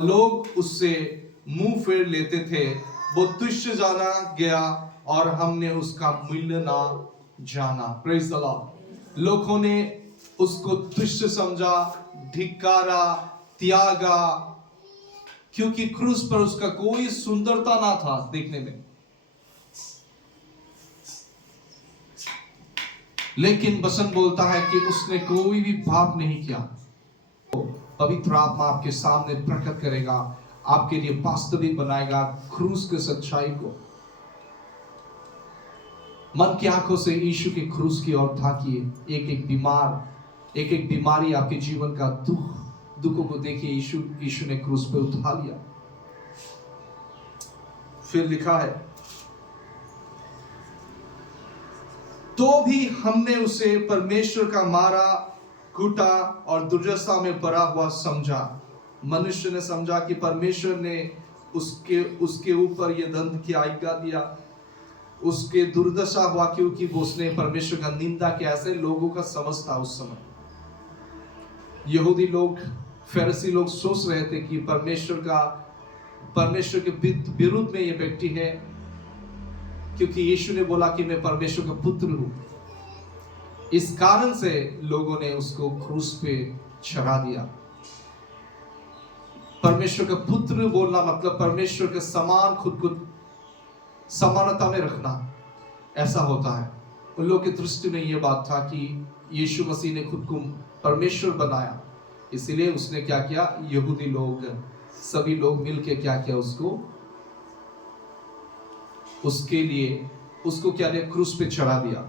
लोग उससे मुंह फेर लेते थे, वो तुच्छ जाना गया और हमने उसका मूल्य ना जाना। Praise the Lord. लोगों ने उसको तुच्छ समझा, धिक्कारा, त्यागा, क्योंकि क्रूस पर उसका कोई सुंदरता ना था देखने में। लेकिन वचन बोलता है कि उसने कोई भी पाप नहीं किया। पवित्र आत्मा आपके सामने प्रकट करेगा, आपके लिए वास्तविक बनाएगा क्रूस की सच्चाई को। मन की आंखों से यीशु के क्रूस की ओर ताकिए। एक एक बीमारी आपके जीवन का दुखों को देखिए, यीशु ने क्रूस पे उठा लिया। फिर लिखा है, तो भी हमने उसे परमेश्वर का मारा, कूटा और दुर्दशा में पड़ा हुआ समझा। मनुष्य ने समझा कि परमेश्वर ने उसके ऊपर यह दंड की आज्ञा दिया, उसके दुर्दशा हुआ क्योंकि उसने परमेश्वर का निंदा किया। ऐसे लोगों का समझ था उस समय। यहूदी लोग, फरीसी लोग सोच रहे थे कि परमेश्वर के विरुद्ध में यह व्यक्ति है, क्योंकि यीशु ने बोला कि मैं परमेश्वर का पुत्र हूं। इस कारण से लोगों ने उसको क्रूस पे चढ़ा दिया। परमेश्वर का पुत्र बोलना मतलब परमेश्वर के समान खुद को समानता में रखना, ऐसा होता है। उन लोगों की दृष्टि में यह बात था कि यीशु मसीह ने खुद को परमेश्वर बनाया, इसलिए उसने क्या किया, यहूदी लोग सभी लोग मिलके क्या किया, उसको क्या किया, क्रूस पे चढ़ा दिया।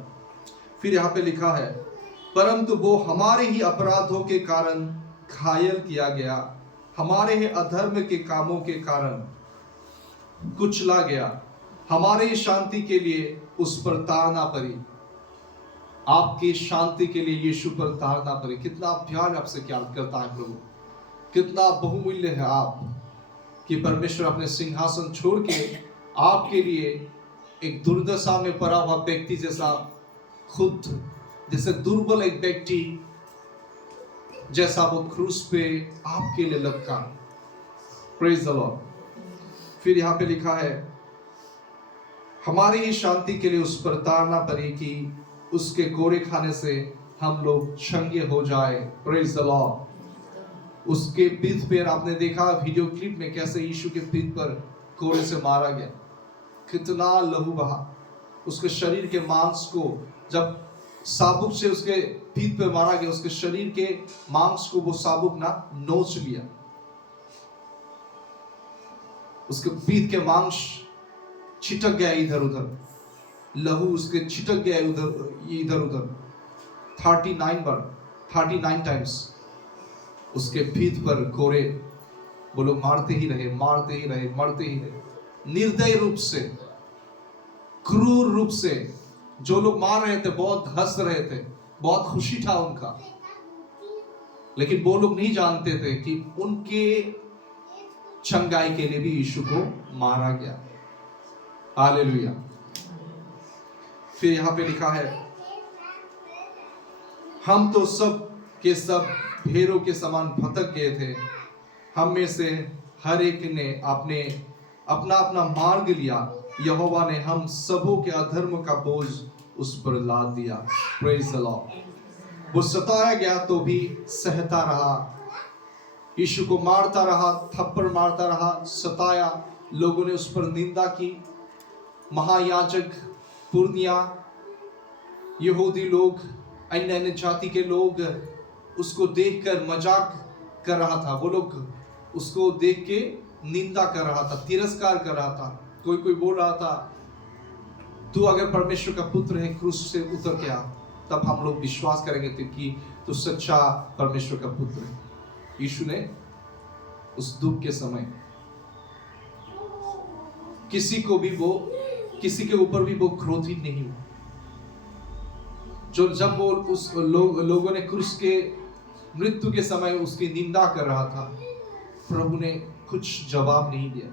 फिर यहाँ पे लिखा है, परंतु वो हमारे ही अपराधों के कारण घायल किया गया, हमारे ही अधर्म के कामों के कारण कुचला गया, हमारे ही शांति के लिए उस पर ताड़ना पड़ी। आपकी शांति के लिए यीशु पर ताड़ना पड़ी। कितना प्यार आपसे क्या करता है प्रभु, कितना बहुमूल्य है आप, कि परमेश्वर अपने सिंहासन छोड़ के आपके लिए एक दुर्दशा में पड़ा हुआ व्यक्ति जैसा, खुद जैसे दुर्बल एक व्यक्ति जैसा वो क्रूस पे आपके लिए लटका। Praise the Lord. फिर यहाँ पे लिखा है, हमारी ही शांति के लिए उस पर ताड़ना पड़ी कि उसके कोड़े खाने से हम लोग चंगे हो जाए। Praise the Lord. उसके पीठ पर आपने देखा वीडियो क्लिप में कैसे यीशु के पीठ पर कोड़े से मारा गया, कितना लहू बहा। उसके शरीर के मांस को जब साबुक से उसके पीठ पे मारा गया, उसके शरीर के मांस को वो साबुक ना नोच लिया। उसके पीठ के मांस छिटक गया इधर उधर, लहू उसके छिटक गया इधर उधर। 39 टाइम्स उसके पीठ पर कोड़े वो लोग मारते ही रहे, निर्दय रूप से, क्रूर रूप से। जो लोग मार रहे थे बहुत हंस रहे थे, बहुत खुशी था उनका, लेकिन वो लोग नहीं जानते थे कि उनके चंगाई के लिए भी यीशु को मारा गया। हालेलुया। फिर यहां पे लिखा है, हम तो सब के सब भेड़ों के समान भटक गए थे, हम में से हर एक ने अपना अपना मार्ग लिया, यहोवा ने हम सबों के अधर्म का बोझ उस पर लाद दिया। Praise the Lord. वो सताया गया तो भी सहता रहा, यीशु को मारता रहा, थप्पड़ मारता रहा, सताया। लोगों ने उस पर निंदा की। महायाजक, पुरनिया, यहूदी लोग, अन्य जाति के लोग उसको देखकर मजाक कर रहा था। वो लोग उसको देख के निंदा कर रहा था, तिरस्कार कर रहा था। कोई बोल रहा था, तू अगर परमेश्वर का पुत्र है, क्रूस से उतर के आ, तब हम लोग विश्वास करेंगे कि तू सच्चा परमेश्वर का पुत्र है। यीशु ने उस दुख के समय किसी के ऊपर भी वो क्रोधित नहीं हुआ। जब वो उस लोगों ने क्रूस के मृत्यु के समय उसकी निंदा कर रहा था, प्रभु ने कुछ जवाब नहीं दिया,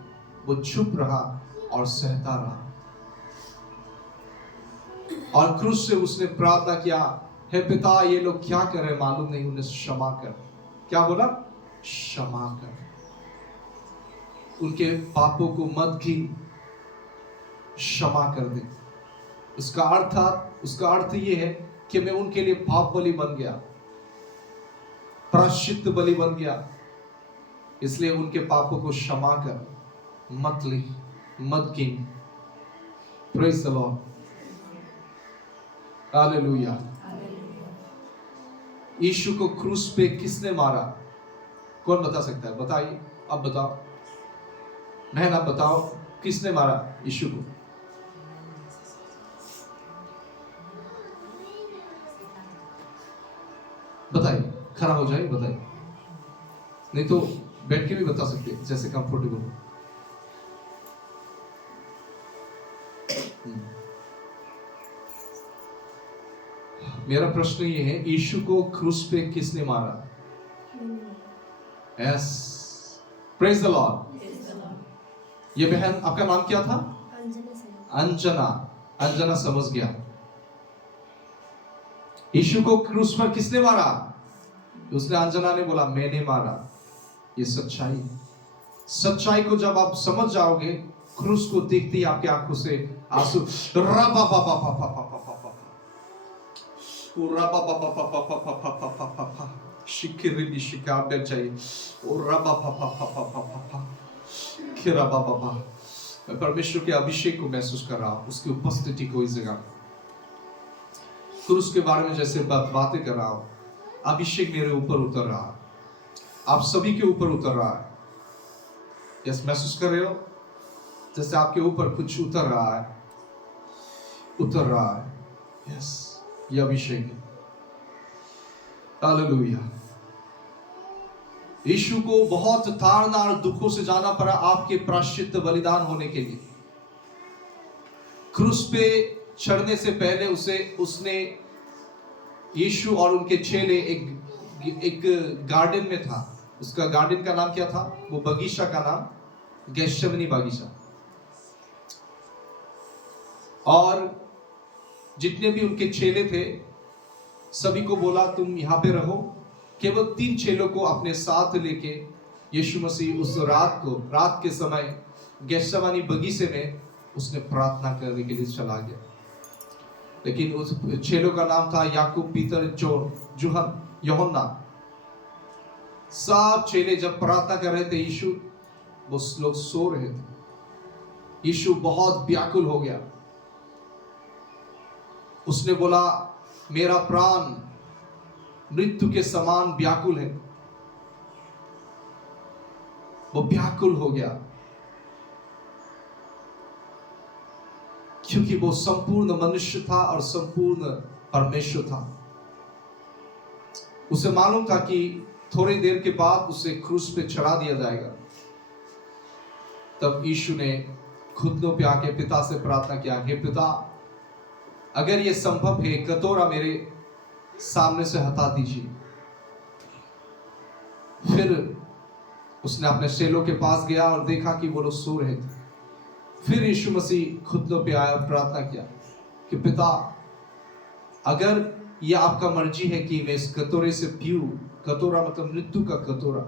वो चुप रहा और सहता रहा। और क्रूस से उसने प्रार्थना किया, हे पिता, ये लोग क्या कर रहे मालूम नहीं, उन्हें क्षमा कर। क्या बोला? क्षमा कर। उनके पापों को मत गिन, क्षमा कर दे। उसका अर्थ ये है कि मैं उनके लिए पाप बलि बन गया, प्रायश्चित बलि बन गया, इसलिए उनके पापों को क्षमा कर, मत लिख, मत गिन। Praise the Lord, hallelujah. Yeshu को क्रूस पे किसने मारा? कौन बता सकता है? बताइए, अब बताओ बहन, आप बताओ, किसने मारा यीशु को? बताइए, खड़ा हो जाइए, बताइए, नहीं तो बैठ के भी बता सकते हैं, जैसे कंफर्टेबल हो। मेरा प्रश्न ये है, यीशु को क्रूस पे किसने मारा? Yes, praise the Lord. ये बहन, आपका नाम क्या था? अंजना। अंजना समझ गया। यीशु को क्रूस पर किसने मारा? उसने, अंजना ने बोला मैंने मारा। ये सच्चाई, सच्चाई को जब आप समझ जाओगे, क्रूस को देखते ही आपकी आंखों से आंसू परमेश्वर के अभिषेक को महसूस कर रहा हूं, उसकी उपस्थिति को इस जगह, क्रूस के बारे में जैसे बातें कर रहा हूं, अभिषेक मेरे ऊपर उतर रहा है, आप सभी के ऊपर उतर रहा है। यस, महसूस कर रहे हो जैसे आपके ऊपर कुछ उतर रहा है, उतर रहा है। यस, ये अभिषेक है। हालेलुया। यीशु को बहुत ताड़ना और दुखों से जाना पड़ा आपके प्रायश्चित बलिदान होने के लिए। क्रूस पे चढ़ने से पहले उसने यीशु और उनके चेले एक गार्डन में था। उसका गार्डन का नाम क्या था? वो बगीचा का नाम गेत्सेमनी बगीचा। और जितने भी उनके चेले थे, सभी को बोला तुम यहां पे रहो। केवल 3 चेलों को अपने साथ लेके यीशु मसीह उस रात के समय गेत्सेमनी बगीचे में उसने प्रार्थना करने के लिए चला गया। लेकिन उस चेलों का नाम था याकूब, पीतर, यूहन्ना, यूहन्ना। सब चेले जब प्रार्थना कर रहे थे, यीशु, वो लोग सो रहे थे। यीशु बहुत व्याकुल हो गया। उसने बोला मेरा प्राण मृत्यु के समान व्याकुल है। वो व्याकुल हो गया क्योंकि वो संपूर्ण मनुष्य था और संपूर्ण परमेश्वर था। उसे मालूम था कि थोड़ी देर के बाद उसे क्रूस पे चढ़ा दिया जाएगा। तब यीशु ने घुटनों पे आके पिता से प्रार्थना किया, हे पिता, अगर ये संभव है, कटोरा मेरे सामने से हटा दीजिए। फिर उसने अपने चेलों के पास गया और देखा कि वो लोग सो रहे थे। फिर यीशु मसीह घुटनों पे आया और प्रार्थना किया कि पिता, अगर यह आपका मर्जी है कि मैं इस कटोरे से पीऊं, कटोरा मतलब मृत्यु का कटोरा,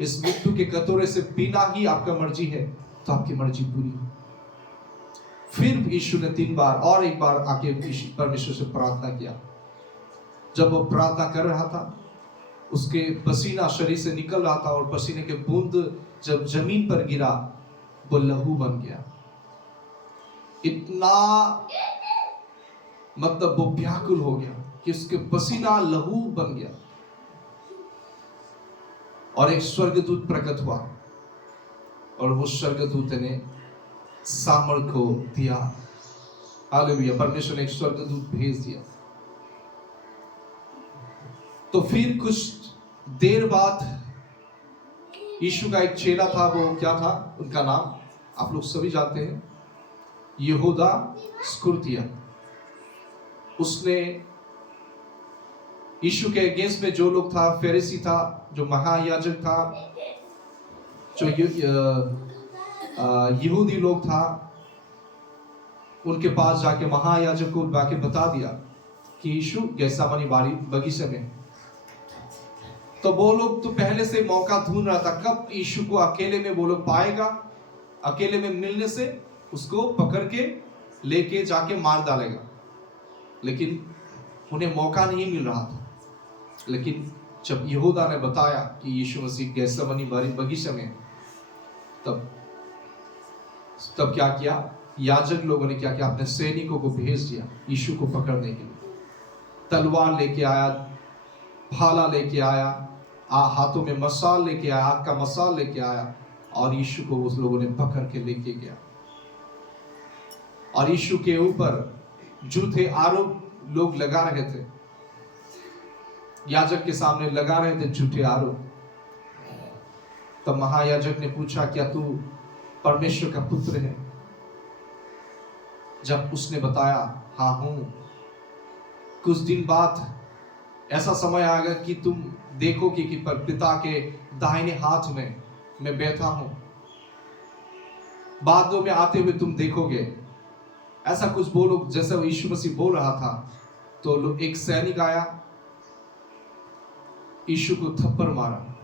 इस मृत्यु के कटोरे से पीना ही आपका मर्जी है, तो आपकी मर्जी पूरी हो। फिर यीशु ने 3 बार और एक बार आके परमेश्वर से प्रार्थना किया। जब वो प्रार्थना कर रहा था, उसके पसीना शरीर से निकल रहा था और पसीने के बूंद जब जमीन पर गिरा, वो लहू बन गया। इतना मतलब वो व्याकुल हो गया कि उसके पसीना लहू बन गया। और एक स्वर्गदूत प्रकट हुआ और वो स्वर्गदूत ने सामर्थ को दिया। हालेलुया। परमेश्वर ने एक स्वर्गदूत भेज दिया। तो फिर कुछ देर बाद यीशु का एक चेला था, वो क्या था उनका नाम आप लोग सभी जानते हैं, यहूदा स्कुर्तिया। उसने यीशु के अगेंस्ट में जो लोग था, फरीसी था, जो महायाजक था, जो यहूदी लोग था, उनके पास जाके महायाजक को जाके बता दिया कि यीशु गेत्सेमनी बगीचे में। तो वो लोग तो पहले से मौका ढूंढ रहा था कब यीशु को अकेले में वो लोग पाएगा, अकेले में मिलने से उसको पकड़ के लेके जाके मार डालेगा, लेकिन उन्हें मौका नहीं मिल रहा था। लेकिन जब यहूदा ने बताया कि यीशु मसीह गेत्सेमनी बगीचे में, तब क्या किया, याजक लोगों ने क्या किया, अपने सैनिकों को भेज दिया यीशु को पकड़ने के लिए। तलवार लेके आया, भाला लेके आया, हाथों में मसाल लेके आया, आग का मसाल लेके आया, और यीशु को उस लोगों ने पकड़ के लेके गया। और यीशु के ऊपर झूठे आरोप लोग लगा रहे थे, याजक के सामने लगा रहे थे झूठे आरोप। तब महायाजक ने पूछा, क्या तू परमेश्वर का पुत्र है? जब उसने बताया, हाँ हूं, कुछ दिन बाद ऐसा समय आएगा कि तुम देखोगे कि पिता के दाहिने हाथ में मैं बैठा हूं, बादों में आते हुए तुम देखोगे। ऐसा कुछ बोलो जैसा यीशु मसीह बोल रहा था। तो एक सैनिक आया, यीशु को थप्पड़ मारा,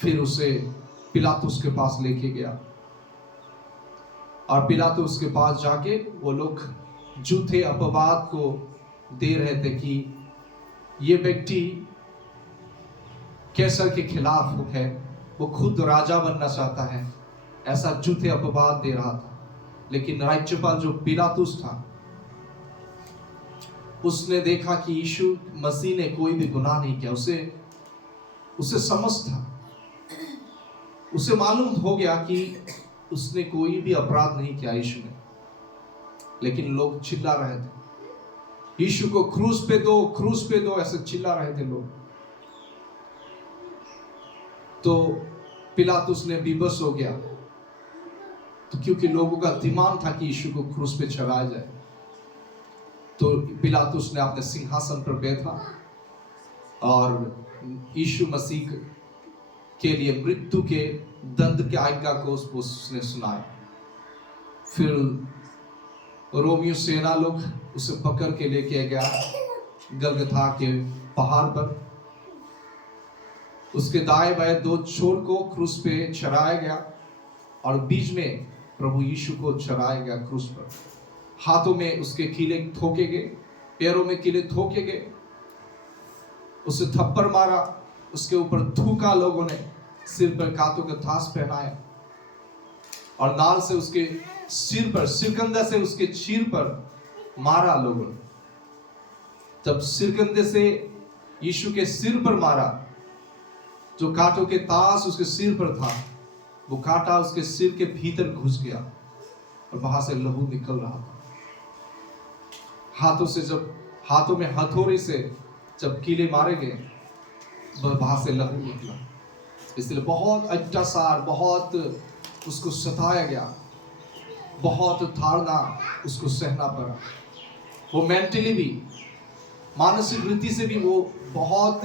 फिर उसे पिलातुस के पास लेके गया। और पिलातुस के पास जाके वो लोग झूठे अपवाद को दे रहे थे कि ये व्यक्ति कैसर के खिलाफ है, वो खुद राजा बनना चाहता है, ऐसा झूठे अपवाद दे रहा था। लेकिन राज्यपाल जो पिलातुस था, उसने देखा कि यीशु मसीह ने कोई भी गुनाह नहीं किया। उसे समझ था, उसे मालूम हो गया कि उसने कोई भी अपराध नहीं किया यीशु ने। लेकिन लोग चिल्ला रहे थे, यीशु को क्रूस पे दो, क्रूस पे दो, ऐसे चिल्ला रहे थे लोग। तो पिलातुस ने बेबस हो गया, तो क्योंकि लोगों का दिमाग था कि यीशु को क्रूस पे चढ़ाया जाए। तो पिलातुस ने अपने सिंहासन पर बैठा और यीशु मसीह के लिए मृत्यु के दंड के आज्ञा को उसने सुनाया। फिर रोमियो सेना लोग उसे पकड़ के लेके गया गलगथा के पहाड़ पर। उसके दाएं बाएं दो छोर को क्रूस पे चढ़ाया गया और बीच में प्रभु यीशु को चढ़ाया गया क्रूस पर। हाथों में उसके कीले ठोके गए, पैरों में कीले ठोके गए, उसे थप्पड़ मारा, उसके ऊपर थूका लोगों ने, सिर पर कांटों का ताज पहनाया और नाल से उसके सिर पर, सिरकंधे से उसके चीर पर मारा लोगों ने। तब सिरकंधे से यीशु के सिर पर मारा, जो कांटों के ताज उसके सिर पर था, वो कांटा उसके सिर के भीतर घुस गया और वहां से लहू निकल रहा था। हाथों में हथौड़े से जब कीले मारे गए, वहां से लहू निकला। इसलिए बहुत अत्याचार, बहुत उसको सताया गया, बहुत ताड़ना उसको सहना पड़ा। वो मेंटली भी, मानसिक रीति से भी वो बहुत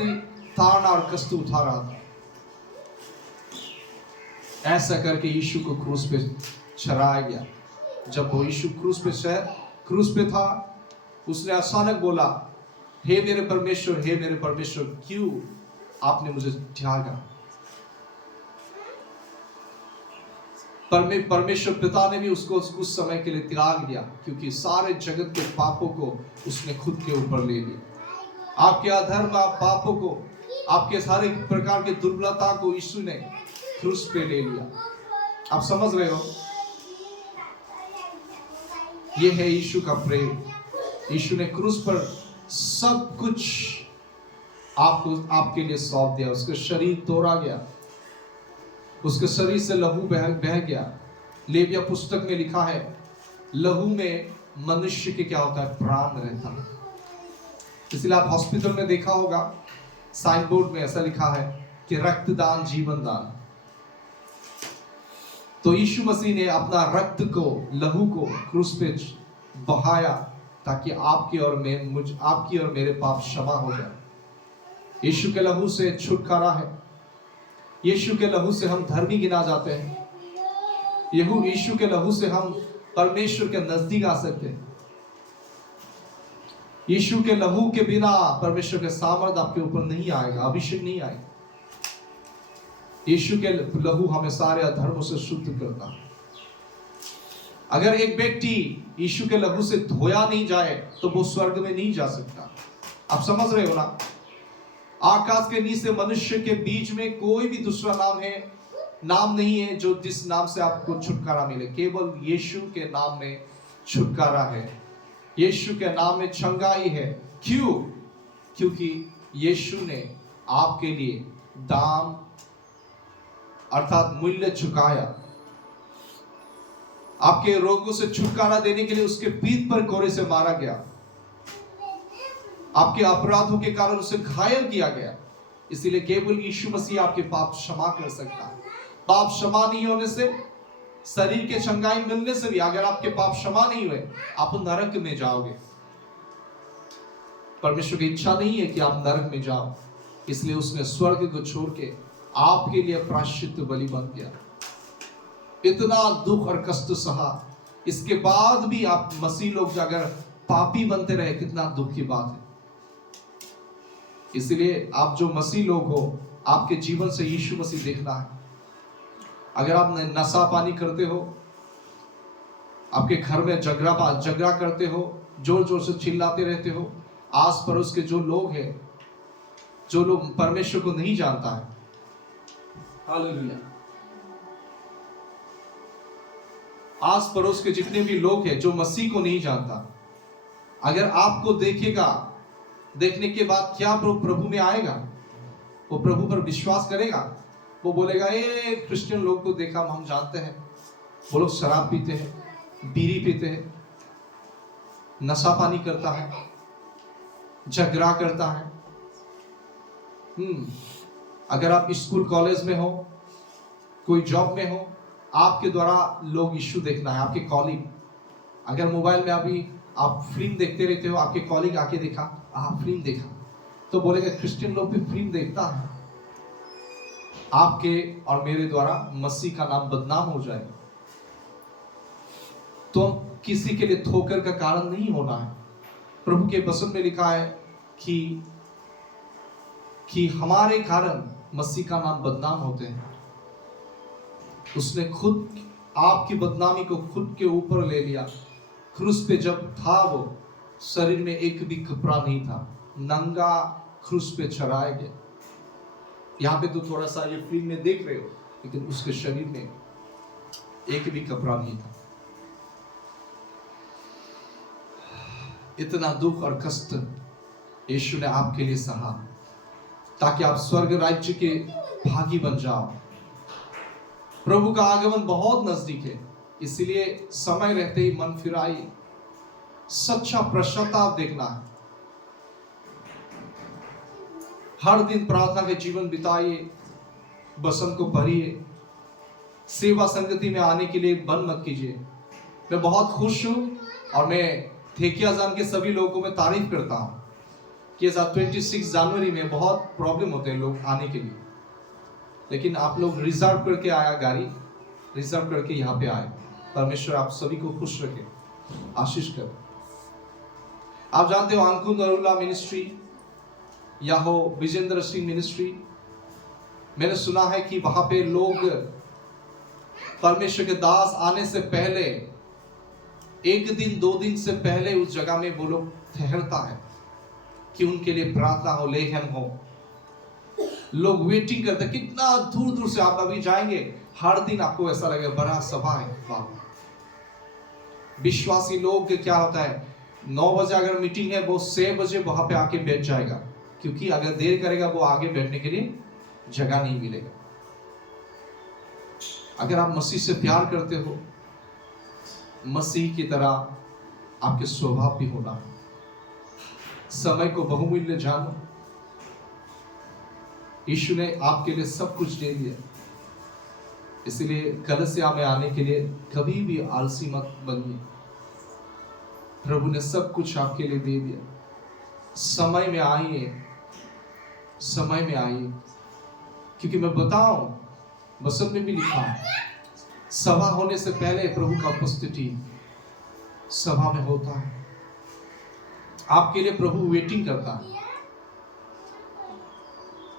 ताड़ना और कष्ट उठा रहा था। ऐसा करके यीशु को क्रूस पे चढ़ाया गया। जब वो यीशु क्रूस पे था, उसने अचानक बोला, हे मेरे परमेश्वर, हे मेरे परमेश्वर, क्यों आपने मुझे त्यागा? परमेश्वर पिता ने भी उसको कुछ समय के लिए त्याग दिया, क्योंकि सारे जगत के पापों को उसने खुद के ऊपर ले लिया। आपके अधर्म, आप पापों को, आपके सारे प्रकार के दुर्बलता को यीशु ने क्रूस पे ले लिया। आप समझ रहे हो? ये है यीशु का प्रेम। यीशु ने क्रूस पर सब कुछ आपके लिए सौंप दिया। उसका शरीर तोड़ा गया, उसके शरीर से लहू बह गया। लेविया पुस्तक में लिखा है, लहू में मनुष्य के क्या होता है? प्राण रहता है। इसलिए आप हॉस्पिटल में देखा होगा, साइन बोर्ड में ऐसा लिखा है कि रक्तदान जीवन दान। तो यीशु मसीह ने अपना रक्त को, लहू को क्रूस पे बहाया ताकि आपकी और मेरे पाप क्षमा हो जाए। यीशु के लहू से छुटकारा है। यीशु के लहू से हम धर्मी गिना जाते हैं। यीशु के लहू से हम परमेश्वर के नजदीक आ सकते हैं। यीशु के लहू के बिना परमेश्वर के सामर्थ आपके ऊपर नहीं आएगा, अभिषेक नहीं आएगा। यीशु के लहू हमें सारे अधर्मों से शुद्ध करता है। अगर एक व्यक्ति यीशु के लहू से धोया नहीं जाए तो वो स्वर्ग में नहीं जा सकता। आप समझ रहे हो ना? आकाश के नीचे मनुष्य के बीच में कोई भी दूसरा नाम नहीं है जो जिस नाम से आपको छुटकारा मिले। केवल यीशु के नाम में छुटकारा है, यीशु के नाम में चंगाई है। क्यों? क्योंकि यीशु ने आपके लिए दाम अर्थात मूल्य चुकाया। आपके रोगों से छुटकारा देने के लिए उसके पीठ पर कोड़े से मारा गया, आपके अपराधों के कारण उसे घायल किया गया। इसीलिए केवल यीशु मसीह आपके पाप क्षमा कर सकता है। पाप क्षमा नहीं होने से, शरीर के चंगाई मिलने से भी, अगर आपके पाप क्षमा नहीं हुए आप नरक में जाओगे। परमेश्वर की इच्छा नहीं है कि आप नरक में जाओ, इसलिए उसने स्वर्ग को छोड़ के आपके लिए प्रायश्चित बलि बन गया। इतना दुख और कष्ट सहा, इसके बाद भी आप मसीह लोग अगर पापी बनते रहे, कितना दुख की बात है। इसलिए आप जो मसीह लोग हो, आपके जीवन से यीशु मसीह देखना है। अगर आप नशा पानी करते हो, आपके घर में झगड़ा करते हो, जोर जोर से चिल्लाते रहते हो, आस पड़ोस के जो लोग हैं, जो लोग परमेश्वर को नहीं जानता है, हालेलुया, आस पड़ोस के जितने भी लोग हैं जो मसीह को नहीं जानता, अगर आपको देखेगा, देखने के बाद क्या प्रभु में आएगा? वो प्रभु पर विश्वास करेगा? वो बोलेगा ए क्रिश्चियन लोग को देखा, हम जानते हैं वो लोग शराब पीते हैं, बीड़ी पीते हैं, नशा पानी करता है, झगड़ा करता है। अगर आप स्कूल कॉलेज में हो, कोई जॉब में हो, आपके द्वारा लोग यीशु देखना है। आपके कॉलीग, अगर मोबाइल में अभी आप फिल्म देखते रहते हो, आपके कॉलीग आके देखा, आप फिल्म देखा, तो बोलेगा क्रिश्चियन लोग भी फिल्म देखता है, आपके और मेरे द्वारा मसीह का नाम बदनाम हो जाए। तो किसी के लिए ठोकर का कारण नहीं होना है। प्रभु के वचन में लिखा है कि हमारे कारण मसीह का नाम बदनाम होते हैं। उसने खुद आपकी बदनामी को खुद के ऊपर ले लिया। क्रूस पे जब था, वो शरीर में एक भी कपड़ा नहीं था, नंगा क्रूस पे चढ़ाया गया। यहाँ पे तो थोड़ा सा ये फिल्म में देख रहे हो, लेकिन उसके शरीर में एक भी कपड़ा नहीं था। इतना दुख और कष्ट यीशु ने आपके लिए सहा, ताकि आप स्वर्ग राज्य के भागी बन जाओ। प्रभु का आगमन बहुत नजदीक है, इसलिए समय रहते ही मन फिराइए, सच्चा पश्चाताप देखना है। हर दिन प्रार्थना के जीवन बिताइए, वचन को पढ़िए, सेवा संगति में आने के लिए बंद मत कीजिए। मैं बहुत खुश हूं और मैं थेकियाजान के सभी लोगों को मैं तारीफ करता हूं कि 26 जनवरी में बहुत प्रॉब्लम होते हैं लोग आने के लिए, लेकिन आप लोग रिजर्व करके आया, गाड़ी रिजर्व करके यहाँ पे आए। परमेश्वर आप सभी को खुश रखे, आशीष करे। आप जानते हो अंकुर नरुला मिनिस्ट्री या हो विजेंद्र सिंह मिनिस्ट्री, मैंने सुना है कि वहां पे लोग परमेश्वर के दास आने से पहले 1 दिन 2 दिन से पहले उस जगह में वो लोग ठहरता है कि उनके लिए प्रार्थना हो, लेहम हो। लोग वेटिंग करते, कितना दूर दूर से आप अभी जाएंगे, हर दिन आपको ऐसा लगेगा बड़ा सभा है। विश्वासी लोग क्या होता है, 9 बजे अगर मीटिंग है, वो 6 बजे वहां पे आके बैठ जाएगा, क्योंकि अगर देर करेगा वो आगे बैठने के लिए जगह नहीं मिलेगा। अगर आप मसीह से प्यार करते हो, मसीह की तरह आपके स्वभाव भी होना है। समय को बहुमूल्य जानो। यीशु ने आपके लिए सब कुछ दे दिया, इसलिए कलीसिया में आने के लिए कभी भी आलसी मत बनिए। प्रभु ने सब कुछ आपके लिए दे दिया। समय में आइए, समय में आइए, क्योंकि मैं बताऊं, वचन में भी लिखा है, सभा होने से पहले प्रभु का उपस्थिति सभा में होता है। आपके लिए प्रभु वेटिंग करता है।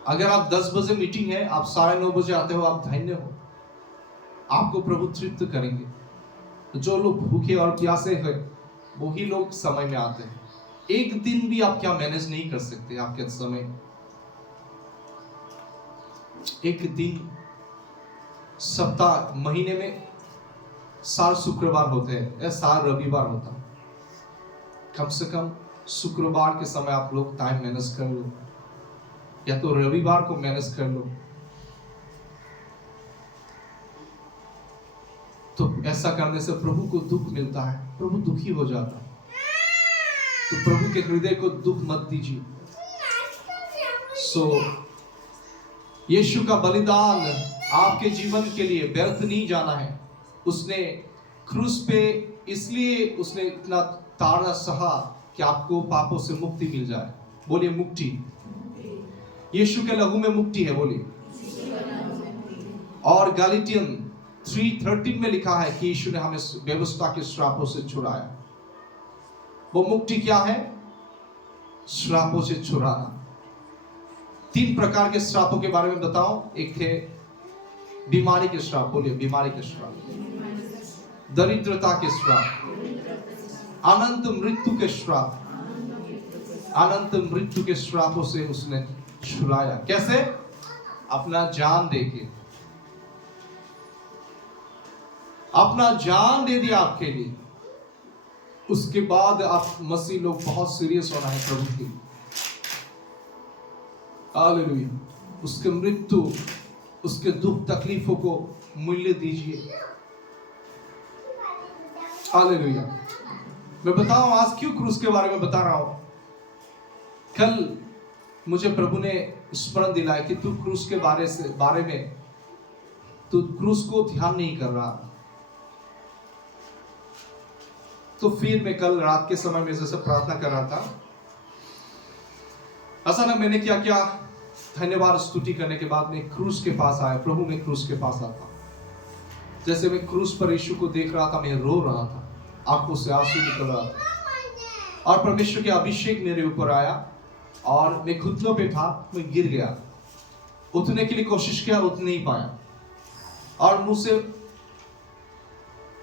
अगर आप 10 बजे मीटिंग है, आप 9:30 बजे आते हो, आप धन्य हो, आपको प्रभु तृप्त करेंगे। जो लोग भूखे और प्यासे हैं वही लोग समय में आते हैं। एक दिन भी आप क्या मैनेज नहीं कर सकते आपके समय? एक दिन सप्ताह, महीने में 4 शुक्रवार होते हैं या 4 रविवार होता है। कम से कम शुक्रवार के समय आप लोग टाइम मैनेज कर लो, या तो रविवार को मैनेज कर लो। तो ऐसा करने से प्रभु को दुख मिलता है, प्रभु दुखी हो जाता है। तो प्रभु के हृदय को दुख मत दीजिए। यीशु का बलिदान आपके जीवन के लिए व्यर्थ नहीं जाना है। उसने क्रूस पे इसलिए उसने इतना ताड़ना सहा कि आपको पापों से मुक्ति मिल जाए। बोलिए मुक्ति। यीशु के लहू में मुक्ति है, बोलिए। और गलातियन 3:13 में लिखा है कि यीशु ने हमें व्यवस्था के श्रापों से छुड़ाया। वो मुक्ति क्या है? श्रापों से छुड़ाना। 3 प्रकार के श्रापों के बारे में बताओ। एक है बीमारी के श्राप, बोलिए बीमारी के श्राप। दरिद्रता के श्राप, अनंत मृत्यु के श्राप, अनंत मृत्यु के श्रापों से उसने छुड़ाया। कैसे? अपना जान देके, अपना जान दे दिया आपके लिए। उसके बाद आप मसीह लोग बहुत सीरियस होना है प्रभु के लिए। हालेलुया। उसके मृत्यु, उसके दुख तकलीफों को मूल्य दीजिए। हालेलुया। मैं बताऊं आज क्यों क्रूस के बारे में बता रहा हूं। कल मुझे प्रभु ने स्मरण दिलाया कि तू क्रूस के बारे में तू क्रूस को ध्यान नहीं कर रहा। तो फिर मैं कल रात के समय में जैसे प्रार्थना कर रहा था, अचानक मैंने क्या किया, धन्यवाद स्तुति करने के बाद मैं क्रूस के पास आया। प्रभु में क्रूस के पास आता। जैसे मैं क्रूस पर यीशु को देख रहा था, मैं रो रहा था, आंखों से आंसू निकल रहा था। और परमेश्वर के अभिषेक मेरे ऊपर आया और मैं घुटनों पे था, मैं गिर गया। उठने के लिए कोशिश किया, उठ नहीं पाया। और मुंह से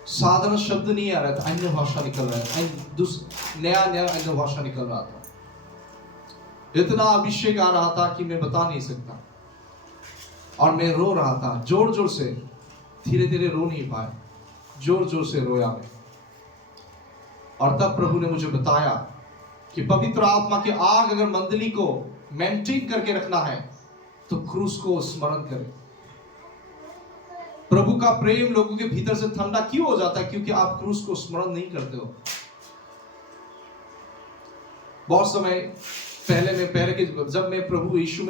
साधारण शब्द नहीं आ रहा था, अन्य भाषा निकल रहा था, नया अन्य भाषा निकल रहा था। इतना अभिषेक आ रहा था कि मैं बता नहीं सकता। और मैं रो रहा था जोर जोर से, धीरे धीरे रो नहीं पाया, जोर जोर से रोया मैं। और तब प्रभु ने मुझे बताया कि पवित्र आत्मा की आग अगर मंडली को मेंटेन करके रखना है तो क्रूस को स्मरण करें। प्रभु का प्रेम लोगों के भीतर से ठंडा क्यों हो जाता है? क्योंकि आप क्रूस को स्मरण नहीं करते हो। बहुत समय पहले के जब मैं प्रभु यीशु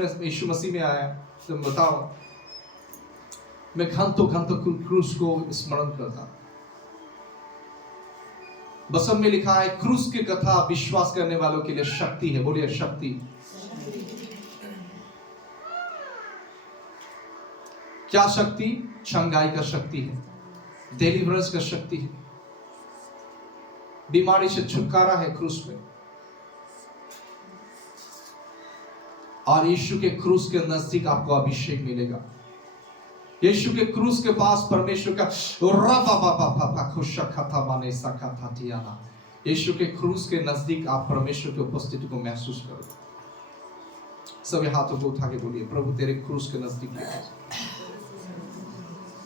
मसीह में आया, तो बताओ मैं घंटों क्रूस को स्मरण करता। बसम में लिखा है क्रूस की कथा विश्वास करने वालों के लिए शक्ति है। बोलिए शक्ति। क्या शक्ति? चंगाई का शक्ति है, डिलीवरेंस का शक्ति है, बीमारी से छुटकारा है क्रूस में। और यीशु के क्रूस के नजदीक आपको अभिषेक मिलेगा। यीशु के क्रूस के पास परमेश्वर का यीशु के क्रूस के नजदीक आप परमेश्वर की उपस्थिति को महसूस करो। सभी हाथों को उठा के बोलिए, प्रभु तेरे क्रूस के नजदीक ले आ।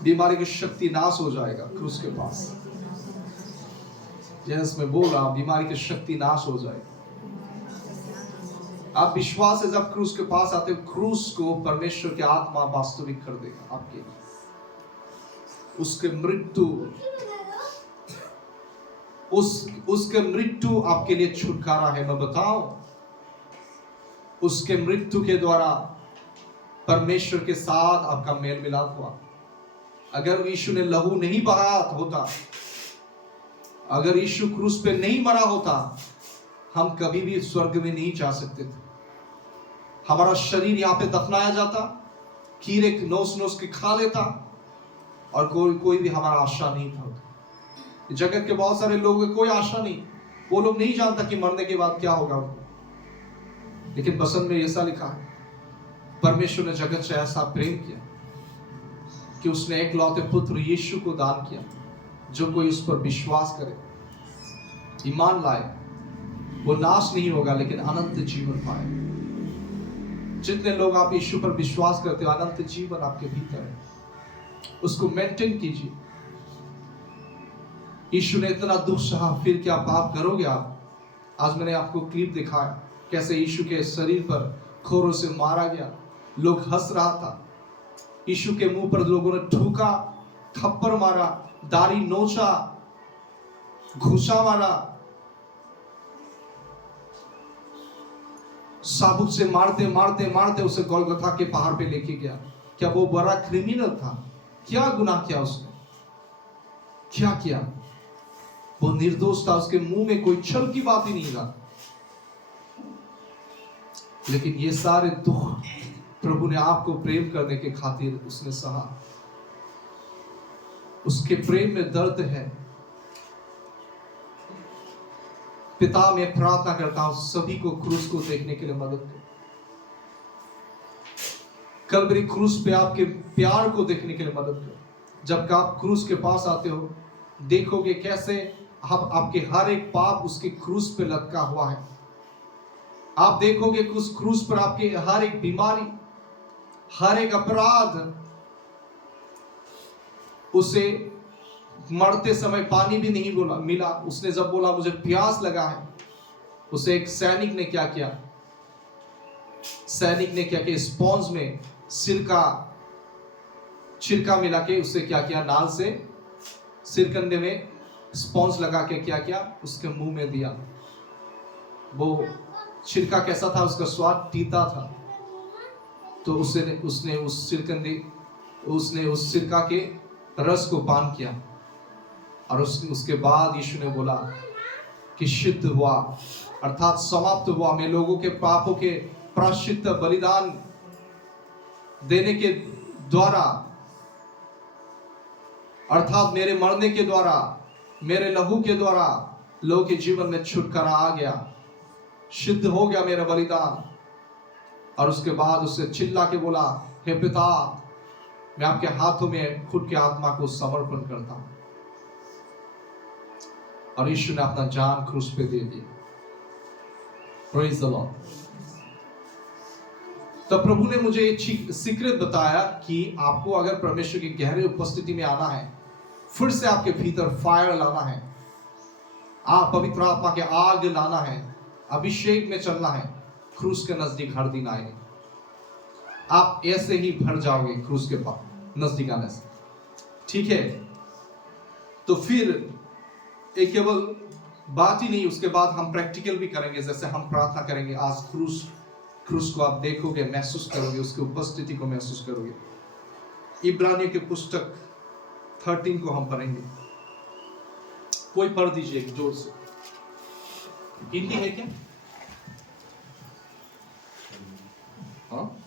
बीमारी की शक्ति नाश हो जाएगा क्रूस के पास। जैसे मैं बोल रहा, बीमारी की शक्ति नाश हो जाएगी। आप विश्वास से जब क्रूस के पास आते हो, क्रूस को परमेश्वर की आत्मा वास्तविक कर देगा आपके लिए। उसके मृत्यु आपके लिए छुटकारा है। मैं बताऊं, उसके मृत्यु के द्वारा परमेश्वर के साथ आपका मेल मिलाप हुआ। अगर यीशु ने लहू नहीं बहाया होता, अगर यीशु क्रूस पे नहीं मरा होता, हम कभी भी स्वर्ग में नहीं जा सकते थे। हमारा शरीर यहाँ पे दफनाया जाता, कीड़े नोच के खा लेता, और कोई भी हमारा आशा नहीं था। जगत के बहुत सारे लोगों की कोई आशा नहीं, वो लोग नहीं जानता कि मरने के बाद क्या होगा। लेकिन बसंत में ऐसा लिखा है, परमेश्वर ने जगत से ऐसा प्रेम किया कि उसने एकलौते पुत्र यीशु को दान किया। जो कोई उस पर विश्वास करे, ईमान लाए, वो नाश नहीं होगा लेकिन अनंत जीवन पाए। जितने लोग आप यीशु पर विश्वास करते हो, अनंत जीवन आपके भीतर है, उसको मेंटेन कीजिए। यीशु ने इतना दुख सहा, फिर क्या पाप करोगे आप? आज मैंने आपको क्लिप दिखाया कैसे यीशु के शरीर पर खोरों से मारा गया, लोग हंस रहा था। यीशु के मुंह पर लोगों ने थूका, थप्पड़ मारा, दाढ़ी नोचा, घुसा मारा, साबुत से मारते मारते मारते उसे गोलगोथा के पहाड़ पे लेके गया। क्या वो बड़ा क्रिमिनल था? क्या गुनाह किया उसने? क्या किया? वो निर्दोष था, उसके मुंह में कोई छल की बात ही नहीं था। लेकिन ये सारे दुख प्रभु ने आपको प्रेम करने के खातिर उसने सहा। उसके प्रेम में दर्द है। पिता, मैं प्रार्थना करता हूं सभी को क्रूस को देखने के लिए मदद करो। कल्वरी क्रूस पे आपके प्यार को देखने के लिए मदद करो। जब आप क्रूस के पास आते हो, देखोगे कैसे आपके हर एक पाप उसके क्रूस पे लटका हुआ है। आप देखोगे कि उस क्रूस पर आपके हर एक बीमारी, हर एक अपराध, उसे मरते समय पानी भी नहीं मिला। उसने जब बोला मुझे प्यास लगा है, उसे एक सैनिक ने क्या किया? सैनिक ने क्या किया? स्पॉन्ज में छिरका मिला के उसे क्या किया? नाल से सिरकंडे में स्पॉन्ज लगा के क्या किया? उसके मुंह में दिया। वो छिरका कैसा था? उसका स्वाद तीता था। तो उसने उस सिरका के रस को पान किया और उसके बाद यीशु ने बोला कि सिद्ध हुआ, अर्थात समाप्त हुआ। मैं लोगों के पापों के प्रायश्चित बलिदान देने के द्वारा, अर्थात मेरे मरने के द्वारा, मेरे लहू के द्वारा लोगों के जीवन में छुटकारा आ गया, सिद्ध हो गया मेरा बलिदान। और उसके बाद उससे चिल्ला के बोला, हे पिता, मैं आपके हाथों में खुद के आत्मा को समर्पण करता हूं। और यीशु ने अपना जान क्रूस पे दे दिया। Praise the Lord. तो प्रभु ने मुझे एक सीक्रेट बताया कि आपको अगर परमेश्वर की गहरी उपस्थिति में आना है, फिर से आपके भीतर फायर लाना है, आप पवित्र आत्मा के आग लाना है, अभिषेक में चलना है, क्रूस के नजदीक हर दिन आएंगे। आप ऐसे ही भर जाओगे क्रूस के पास नजदीक आने से। ठीक है? तो फिर एक केवल बात ही नहीं, उसके बाद हम प्रैक्टिकल भी करेंगे। जैसे हम प्रार्थना करेंगे आज, क्रूस को आप देखोगे, महसूस करोगे, उसकी उपस्थिति को महसूस करोगे। इब्रानियों की पुस्तक 13 को हम पढ़ेंगे। कोई पढ़ दीजिए जोर से। हिंदी है क्या? हाँ,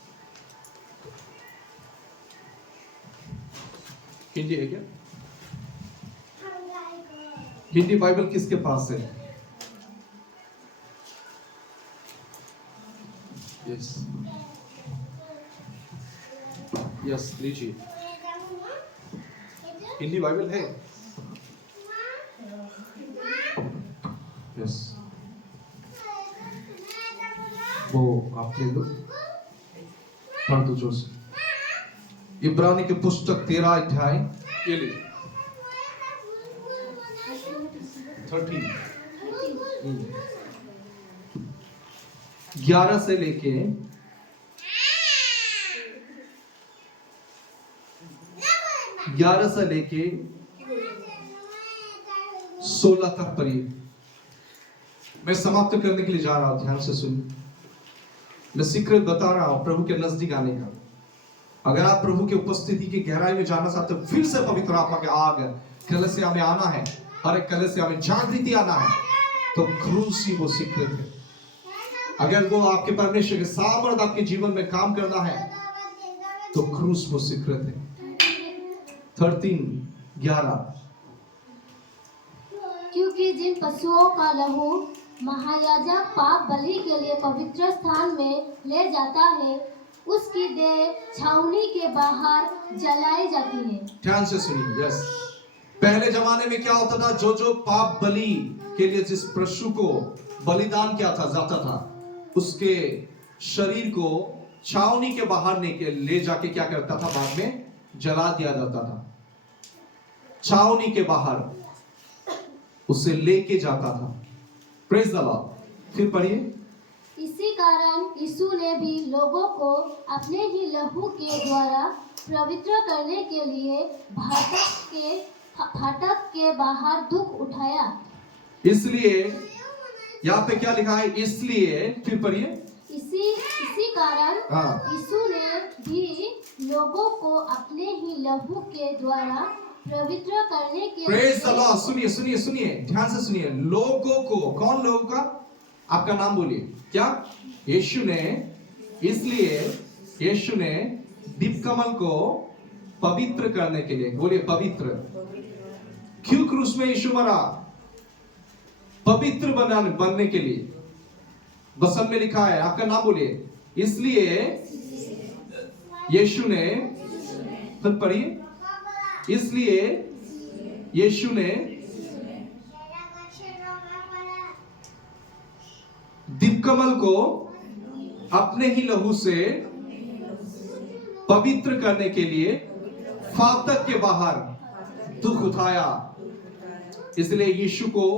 हिंदी है क्या? हिंदी बाइबल किसके पास है? यस यस, लीजिए। हिंदी बाइबल है? यस, वो आप ले लो, पढ़ दो जोर से। इब्रानी की पुस्तक 13 अध्याय, ये लीजिए 13 11 से लेके 16 तक पढ़िए। मैं समाप्त करने के लिए जा रहा हूं, ध्यान से सुनिए। मैं सीक्रेट बता रहा हूं प्रभु के नजदीक आने का। अगर आप प्रभु की उपस्थिति की गहराई में जाना चाहते हो, फिर से पवित्र आत्मा के आग कलीसिया में आना है, हर एक कलीसिया में जागृति आना है, तो क्रूस ही वो सीक्रेट है। अगर वो आपके परमेश्वर के सामर्थ आपके जीवन में काम करना है, तो क्रूस वो सीक्रेट है। 13:11 क्योंकि जिन पशुओं का लहू महायाजक पाप बलि के लिए पवित्र स्थान में ले जाता है, उसकी देह छावनी के बाहर जलाई जाती है। ध्यान से सुनिए। यस, पहले जमाने में क्या होता था, जो पाप बलि के लिए जिस पशु को बलिदान किया था जाता था, उसके शरीर को छावनी के बाहर ले जाके क्या करता था, बाद में जला दिया जाता था। छावनी के बाहर उसे लेके जाता था। Praise the Lord. फिर पढ़िए। इसी कारण यीशु ने भी लोगों को अपने ही लहू के द्वारा पवित्र करने के लिए फाटक के बाहर दुख उठाया। इसलिए यहाँ पे क्या लिखा है, इसलिए, फिर पढ़िए। इसी कारण यीशु ने भी लोगों को अपने ही लहू के द्वारा पवित्र करने के प्रेज द लॉर्ड। सुनिए सुनिए सुनिए, ध्यान से सुनिए। लोगों को, कौन लोगों का? आपका नाम बोलिए। क्या? यीशु ने, इसलिए यीशु ने दीपकमल को पवित्र करने के लिए, बोलिए पवित्र। क्यों क्रूस में यीशु मरा? पवित्र बनने के लिए। वचन में लिखा है, आपका नाम बोलिए। इसलिए यीशु ने, फिर पढ़िए। इसलिए यीशु ने दीपकमल को अपने ही लहू से पवित्र करने के लिए फाटक के बाहर दुख उठाया। इसलिए यीशु को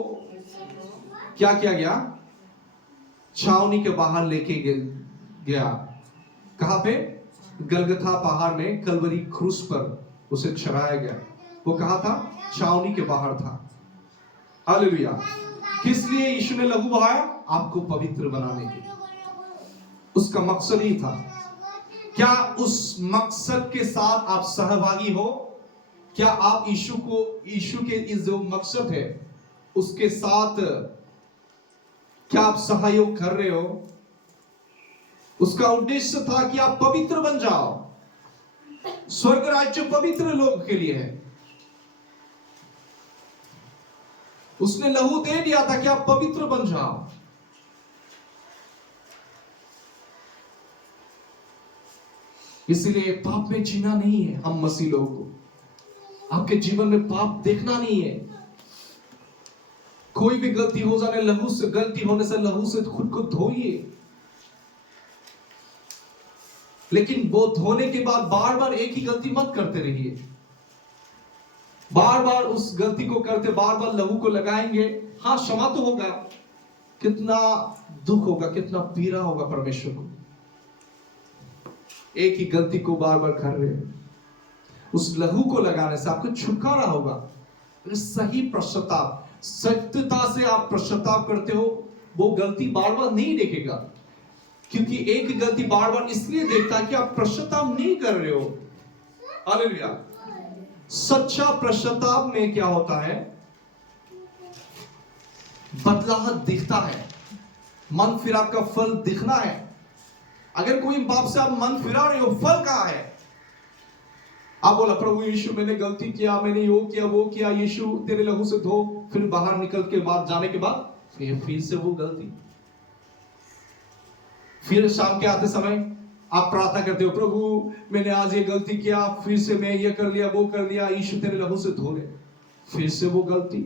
क्या किया गया? छावनी के बाहर लेके गया। कहां पे? गलगथा पहाड़ में, कलवरी क्रूस पर उसे चढ़ाया गया। वो कहा था? छावनी के बाहर था। हालेलुया। किस लिए यीशु ने लहू बहाया? आपको पवित्र बनाने के लिए। उसका मकसद ही था। क्या उस मकसद के साथ आप सहभागी हो? क्या आप यीशु के इस जो मकसद है उसके साथ क्या आप सहयोग कर रहे हो? उसका उद्देश्य था कि आप पवित्र बन जाओ। स्वर्ग राज्य पवित्र लोग के लिए है। उसने लहू दे दिया था कि आप पवित्र बन जाओ। इसलिए पाप में जीना नहीं है हम मसीह लोगों को। आपके जीवन में पाप देखना नहीं है। कोई भी गलती हो जाने, लहू से, गलती होने से लहू से खुद को धोइए। लेकिन वो धोने के बाद बार बार एक ही गलती मत करते रहिए। बार बार उस गलती को करते, बार बार लहू को लगाएंगे। हाँ, क्षमा तो होगा, कितना दुख होगा, कितना पीड़ा होगा परमेश्वर को। एक ही गलती को बार बार कर रहे हैं। उस लहू को लगाने से आपको छुटकारा होगा। सही पश्चाताप, सत्यता से आप पश्चाताप करते हो, वो गलती बार बार नहीं देखेगा। क्योंकि एक गलती बार बार इसलिए देखता है कि आप पश्चाताप नहीं कर रहे हो। हालेलुया। सच्चा पश्चाताप में क्या होता है? बदलाव दिखता है, मन फिरा का फल दिखना है। अगर कोई पाप से आप मन फिरा रहे हो, फल कहां है? आप बोला, प्रभु यीशु मैंने गलती किया, मैंने यो किया वो किया, यीशु तेरे लहू से धो। फिर बाहर निकल के बाद जाने के बाद फिर से वो गलती। फिर शाम के आते समय आप प्रार्थना करते हो, प्रभु मैंने आज ये गलती किया, फिर से मैं ये कर लिया वो कर लिया, यीशु तेरे लहू से धो ले। फिर से वो गलती।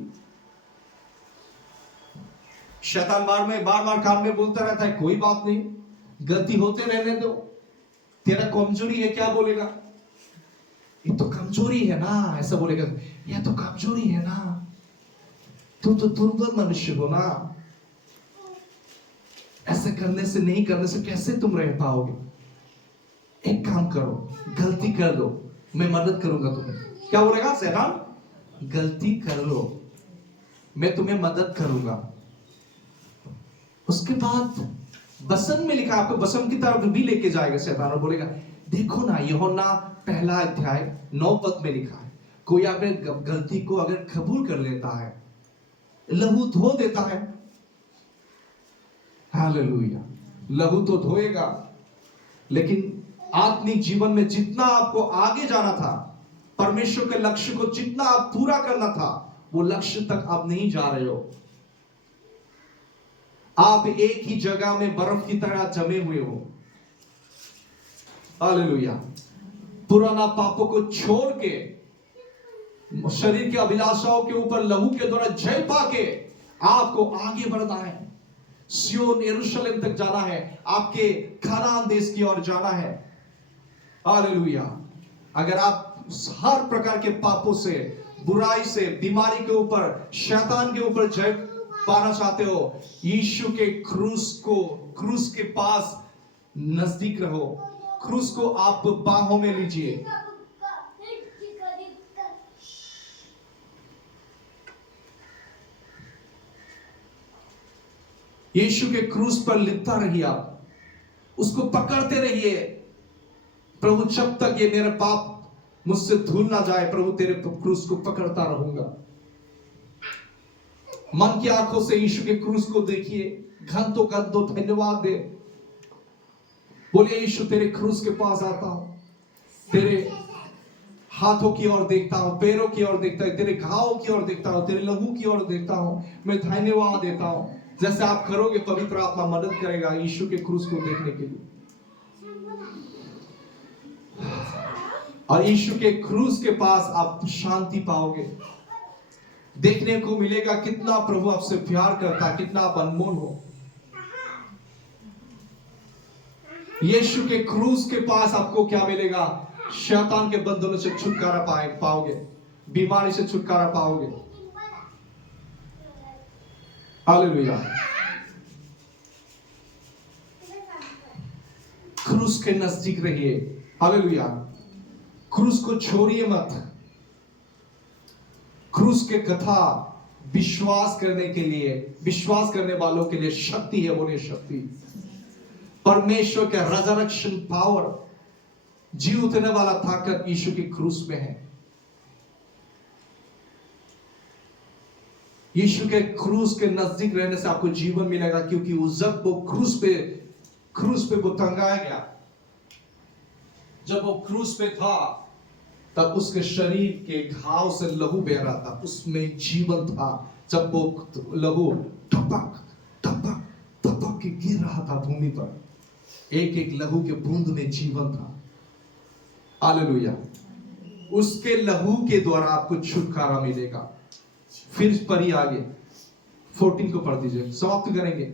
शैतान बार बार कान में बोलता रहता है, कोई बात नहीं, गलती होते रहने दो, तेरा कमजोरी है। क्या बोलेगा? ये तो कमजोरी है ना, ऐसा बोलेगा। यह तो कमजोरी है ना, तुम तो दुर्बल मनुष्य हो ना, ऐसे करने से, नहीं करने से कैसे तुम रह पाओगे? एक काम करो, गलती कर लो, मैं मदद करूंगा तुम्हें। क्या बोलेगा शैतान? गलती कर लो, मैं तुम्हें मदद करूंगा। उसके बाद वचन में लिखा, आपको वचन की तरफ भी लेके जाएगा शैतान और बोलेगा, देखो ना, यूहन्ना 1 अध्याय 9 पद में लिखा है, कोई अपने गलती को अगर कबूल कर लेता है, लहू धो देता है। हालेलुया। लहू तो धोएगा, लेकिन आत्मिक जीवन में जितना आपको आगे जाना था, परमेश्वर के लक्ष्य को जितना आप पूरा करना था, वो लक्ष्य तक आप नहीं जा रहे हो। आप एक ही जगह में बर्फ की तरह जमे हुए हो। हालेलुया। पुराना पापों को छोड़ के शरीर के अभिलाषाओं के ऊपर लहू के द्वारा जय पाके आपको आगे बढ़ना है, सियोन यरूशलेम तक जाना है, आपके कनान देश की ओर जाना है। हालेलुया। अगर आप हर प्रकार के पापों से, बुराई से, बीमारी के ऊपर, शैतान के ऊपर जय पाना चाहते हो, यीशु के क्रूस के पास नजदीक रहो, क्रूस को आप बाहों में लीजिए। यीशु के क्रूस पर लिपटा रहिए, आप उसको पकड़ते रहिए। प्रभु, जब तक ये मेरा पाप मुझसे धुल ना जाए, प्रभु तेरे क्रूस को पकड़ता रहूंगा। मन की आंखों से यीशु के क्रूस को देखिए, घंटों घंटों धन्यवाद दे। बोले, यीशु तेरे क्रूस के पास आता हूं, तेरे हाथों की ओर देखता हूं, पैरों की ओर देखता हूं, तेरे घावों की ओर देखता हूं, तेरे लहू की ओर देखता हूं, मैं धन्यवाद देता हूं। जैसे आप करोगे, पवित्र आत्मा मदद करेगा यीशु के क्रूस को देखने के लिए। और यीशु के क्रूस के पास आप शांति पाओगे, देखने को मिलेगा कितना प्रभु आपसे प्यार करता, कितना आप अनमोल हो। यीशु के क्रूस के पास आपको क्या मिलेगा? शैतान के बंधनों से छुटकारा पाओगे, बीमारी से छुटकारा पाओगे। हालेलुया। क्रूस के नजदीक रहिए। हालेलुया। क्रूस को छोड़िए मत। क्रूस के कथा विश्वास करने के लिए, विश्वास करने वालों के लिए शक्ति है। बोलिए शक्ति। परमेश्वर के रेजरेक्शन पावर, जी उठने वाला ताकत यीशु के क्रूस में है। यीशु के क्रूस के नजदीक रहने से आपको जीवन मिलेगा, क्योंकि उस जब वो क्रूस पे वो टंगाया गया, जब वो क्रूस पे था, तब उसके शरीर के घाव से लहू बह रहा था, उसमें जीवन था। जब वो लहू टपक टपक टपक के गिर रहा था भूमि पर, एक एक लहू के बूंद में जीवन था। हालेलुया। उसके लहू के द्वारा आपको छुटकारा मिलेगा। फिर पढ़िए आगे 14 को पढ़ दीजिए, समाप्त करेंगे।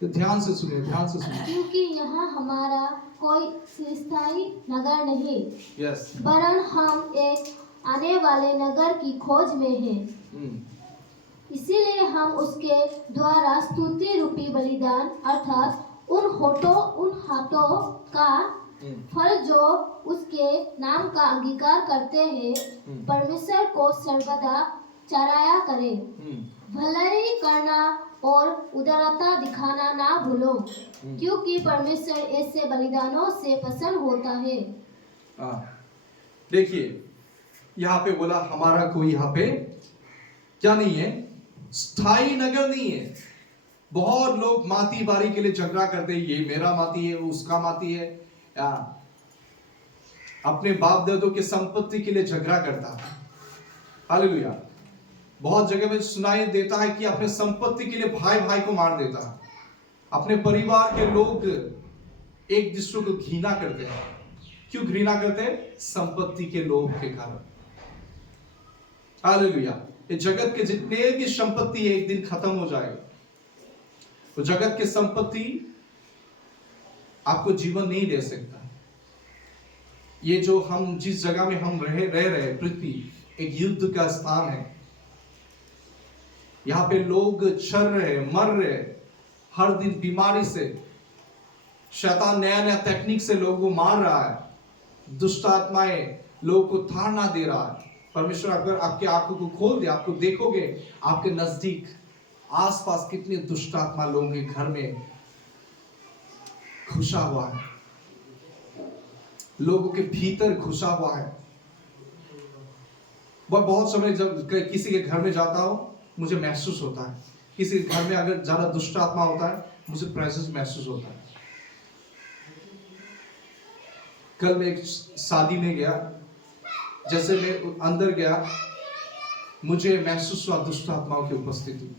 तो ध्यान से सुनिए, ध्यान से सुनिए। क्योंकि यहाँ हमारा कोई स्थायी नगर नहीं, यस, वरन हम एक आने वाले नगर की खोज में हैं। इसीलिए हम उसके द्वारा स्तुति रूपी बलिदान अर्थात उन हाथों का फल जो उसके नाम का अंगीकार करते हैं, परमेश्वर को सर्वदा चढ़ाया करें। भलाई करना और उदारता दिखाना ना भूलो, क्योंकि परमेश्वर ऐसे बलिदानों से पसंद होता है। देखिए, यहाँ पे बोला हमारा कोई यहाँ पे क्या नहीं है, स्थायी नगर नहीं है। बहुत लोग माती बारी के लिए झगड़ा करते हैं, ये मेरा माती है, उसका माती है, अपने बाप दादों के संपत्ति के लिए झगड़ा करता है। हालेलुया। बहुत जगह में सुनाई देता है कि अपने संपत्ति के लिए भाई भाई को मार देता है। अपने परिवार के लोग एक दूसरे को घृणा करते हैं। क्यों घृणा करते हैं? संपत्ति के लोभ के कारण। हालेलुया। ये जगत के जितने भी संपत्ति है, एक दिन खत्म हो जाएगा। तो जगत की संपत्ति आपको जीवन नहीं दे सकता। ये जो हम जिस जगह में हम रह रहे पृथ्वी एक युद्ध का स्थान है। यहाँ पे लोग चल रहे, मर रहे, हर दिन बीमारी से। शैतान नया नया टेक्निक से लोगों को मार रहा है। दुष्ट आत्माएं लोगों को ताड़ना दे रहा है। परमेश्वर अगर आपके आंखों को खोल दे, आपको देखोगे आपके नजदीक आसपास कितने दुष्ट आत्मा लोगों के घर में घुसा हुआ है, लोगों के भीतर घुसा हुआ है। वह बहुत समय जब किसी के घर में जाता हूं, मुझे महसूस होता है। किसी घर में अगर ज्यादा दुष्ट आत्मा होता है, मुझे प्रेजेंस महसूस होता है। कल मैं एक शादी में गया, जैसे मैं अंदर गया, मुझे महसूस हुआ दुष्ट आत्माओं की उपस्थिति।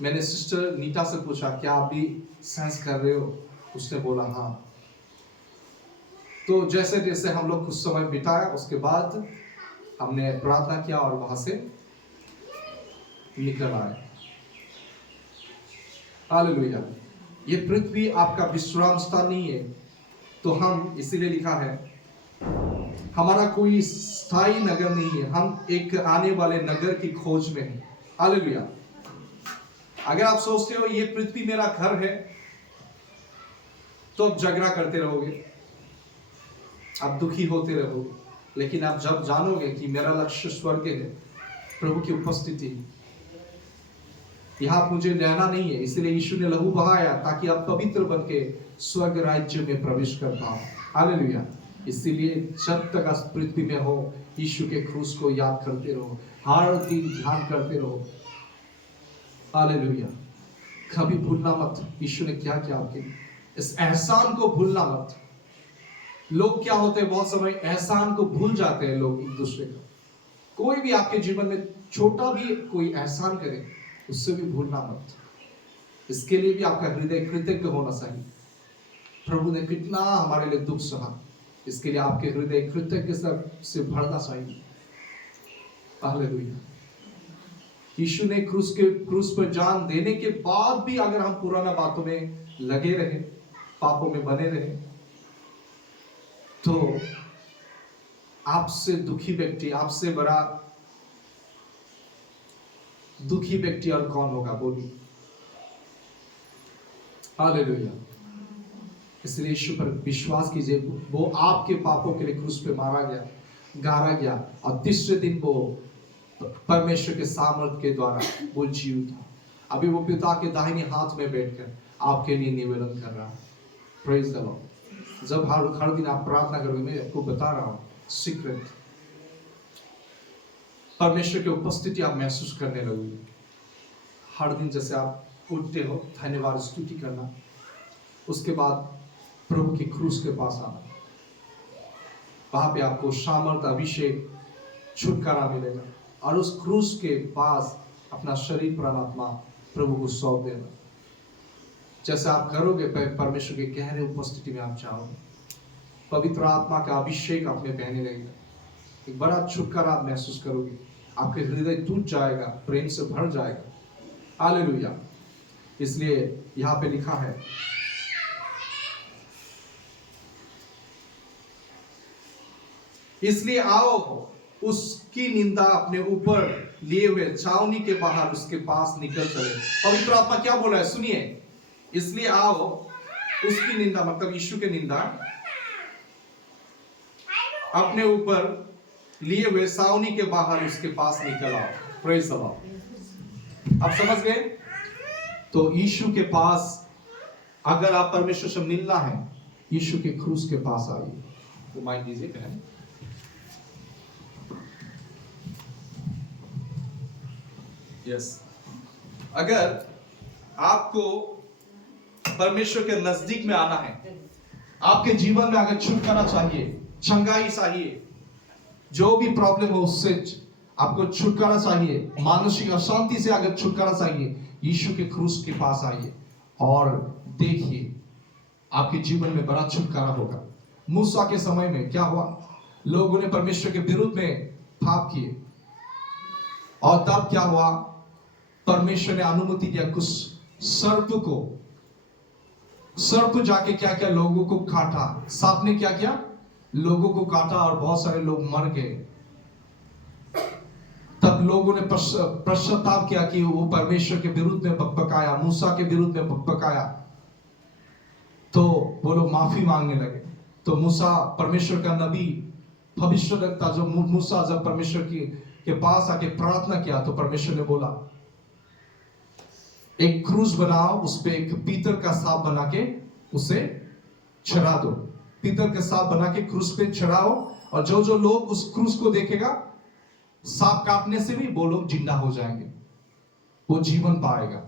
मैंने सिस्टर नीता से पूछा, क्या आप भी सेंस कर रहे हो? उसने बोला हाँ। तो जैसे जैसे हम लोग कुछ समय बिताया, उसके बाद हमने प्रार्थना किया और वहां से निकल आए। हालेलुया। ये पृथ्वी आपका विश्राम स्थान नहीं है, तो हम इसीलिए लिखा है हमारा कोई स्थायी नगर नहीं है, हम एक आने वाले नगर की खोज में हैं। हालेलुया। अगर आप सोचते हो ये पृथ्वी मेरा घर है, तो आप झगड़ा करते रहोगे, आप दुखी होते रहोगे, लेकिन आप जब जानोगे कि मेरा लक्ष्य स्वर्ग है, प्रभु की उपस्थिति, यहां मुझे रहना नहीं है, इसलिए यीशु ने लहू बहाया ताकि आप पवित्र बनके स्वर्ग राज्य में प्रवेश कर पाओ। हालेलुया। इसीलिए जब तक आप पृथ्वी में हो, यीशु के क्रूस को याद करते रहो, हर दिन ध्यान करते रहो। हालेलुया। कभी भूलना मत यीशु ने क्या किया आपके लिए, इस एहसान को भूलना मत। लोग क्या होते हैं, बहुत समय एहसान को भूल जाते हैं लोग एक दूसरे का। कोई भी आपके जीवन में छोटा भी कोई एहसान करे, उससे भी भूलना मत। इसके लिए भी आपका हृदय कृतज्ञ होना चाहिए। प्रभु ने कितना हमारे लिए दुख सहा, इसके लिए आपके हृदय कृतज्ञता से भरना चाहिए। हालेलुया। यीशु ने क्रूस पर जान देने के बाद भी अगर हम पुराना बातों में लगे रहे, पापों में बने रहे, तो आपसे दुखी व्यक्ति, आपसे बड़ा दुखी व्यक्ति और कौन होगा, बोलिए। हालेलुया। इसलिए यीशु पर विश्वास कीजिए, वो आपके पापों के लिए क्रूस पे मारा गया, गाड़ा गया, और तीसरे दिन वो परमेश्वर के सामर्थ के द्वारा वो जी उठा। अभी वो पिता के दाहिने हाथ में बैठकर आपके लिए निवेदन कर रहा है। Praise the Lord. जब हर दिन आप प्रार्थना करोगे, मैं आपको बता रहा हूँ सीक्रेट, परमेश्वर की उपस्थिति आप महसूस करने लगोगे। हर दिन जैसे आप उठते हो, धन्यवाद स्तुति करना, उसके बाद प्रभु की क्रूस के पास आना, वहां पे आपको सामर्थ, अभिषेक, छुटकारा मिलेगा, और उस क्रूस के पास अपना शरीर, प्राण, आत्मा प्रभु को सौंप देना। जैसे आप करोगे, परमेश्वर के गहरे उपस्थिति में आप जाओगे, पवित्र आत्मा का अभिषेक आप में बहने लगेगा, एक बड़ा छुटकारा आप महसूस करोगे, आपके हृदय टूट जाएगा, प्रेम से भर जाएगा। हालेलुया। इसलिए यहां पे लिखा है, इसलिए आओ उसकी निंदा अपने ऊपर लिए हुए छावनी के बाहर उसके पास निकल चले। पवित्र आत्मा क्या बोल रहा है, सुनिए। इसलिए आओ उसकी निंदा, मतलब यीशु के निंदा अपने ऊपर लिए हुए छावनी के बाहर उसके पास निकल आओ। Praise the Lord. आप समझ गए? तो यीशु के पास अगर आप परमेश्वर से मिलना है, यीशु के क्रूस के पास आइए। तो माइक दीजिए बहन। यस, अगर आपको परमेश्वर के नजदीक में आना है, आपके जीवन में अगर छुटकारा चाहिए, चंगाई चाहिए, जो भी प्रॉब्लम हो उससे आपको छुटकारा चाहिए, मानसिक अशांति से अगर छुटकारा चाहिए, यीशु के क्रूस के पास आइए और देखिए आपके जीवन में बड़ा छुटकारा होगा। मूसा के समय में क्या हुआ, लोगों ने परमेश्वर के विरुद्ध में पाप किए, और तब क्या हुआ, परमेश्वर ने अनुमति दिया कुछ सर्प जाके क्या क्या लोगों को काटा, सांप ने क्या किया, लोगों को काटा और बहुत सारे लोग मर गए। तब लोगों ने पश्चाताप किया कि वो परमेश्वर के विरुद्ध में बकबकाया, मूसा के विरुद्ध में बकबकाया, तो वो लोग माफी मांगने लगे। तो मूसा परमेश्वर का नबी, भविष्यवक्ता, जो मूसा जब परमेश्वर के पास आके प्रार्थना किया, तो परमेश्वर ने बोला एक क्रूस बनाओ, उस पे एक पीतल का सांप बना के उसे चढ़ा दो, पीतल का सांप बना के क्रूस पे चढ़ाओ, और जो जो लोग उस क्रूस को देखेगा, सांप काटने से भी वो लोग जिंदा हो जाएंगे, वो जीवन पाएगा।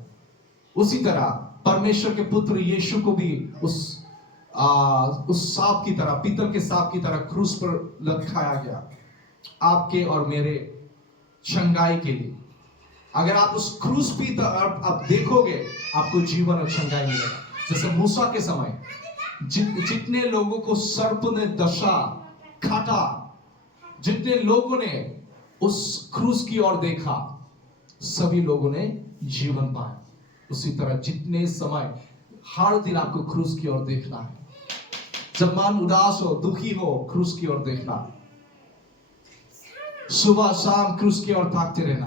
उसी तरह परमेश्वर के पुत्र यीशु को भी उस सांप की तरह, पीतल के सांप की तरह क्रूस पर लटकाया गया, आपके और मेरे चंगाई के लिए। अगर आप उस क्रूस पे आप देखोगे, आपको जीवन और चंगाई मिलेगा। जैसे मूसा के समय जितने लोगों को सर्प ने दशा काटा, जितने लोगों ने उस क्रूस की ओर देखा, सभी लोगों ने जीवन पाया। उसी तरह जितने समय हर दिन आपको क्रूस की ओर देखना है। जब मन उदास हो, दुखी हो, क्रूस की ओर देखना। सुबह शाम क्रूस की ओर ताकते रहना।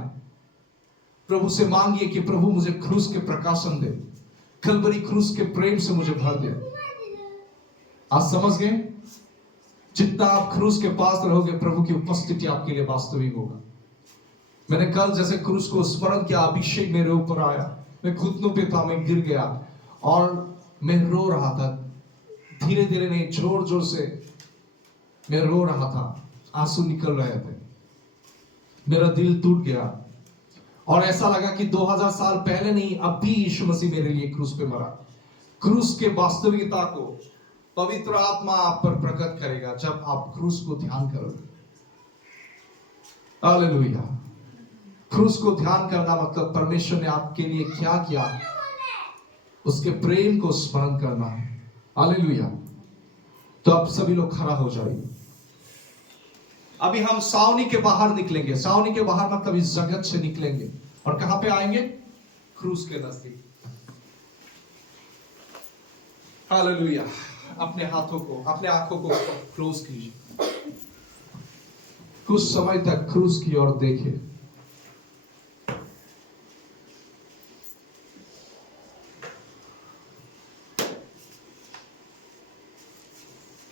प्रभु से मांगिए कि प्रभु मुझे क्रूस के प्रकाशन दे, कलवरी क्रूस के प्रेम से मुझे भर दे। आज समझ गए? जितना आप क्रूस के पास रहोगे, प्रभु की उपस्थिति आपके लिए वास्तविक होगा। मैंने कल जैसे क्रूस को स्मरण किया, अभिषेक मेरे ऊपर आया, मैं घुटनों पे था, मैं गिर गया और मैं रो रहा था। धीरे धीरे नहीं, जोर जोर से मैं रो रहा था, आंसू निकल रहे थे, मेरा दिल टूट गया और ऐसा लगा कि 2000 साल पहले नहीं, अभी यीशु मसीह मेरे लिए क्रूस पे मरा। क्रूस के वास्तविकता को पवित्र आत्मा आप पर प्रकट करेगा जब आप क्रूस को ध्यान करोगे। हालेलुया। क्रूस को ध्यान करना मतलब परमेश्वर ने आपके लिए क्या किया, उसके प्रेम को स्मरण करना है। हालेलुया। तो आप सभी लोग खड़ा हो जाइए। अभी हम सावनी के बाहर निकलेंगे। सावनी के बाहर मतलब इस जगत से निकलेंगे और कहां पे आएंगे? क्रूस के नजदीक। हालेलुया। अपने हाथों को, अपने आंखों को क्लोज कीजिए। कुछ समय तक क्रूस की ओर देखिए।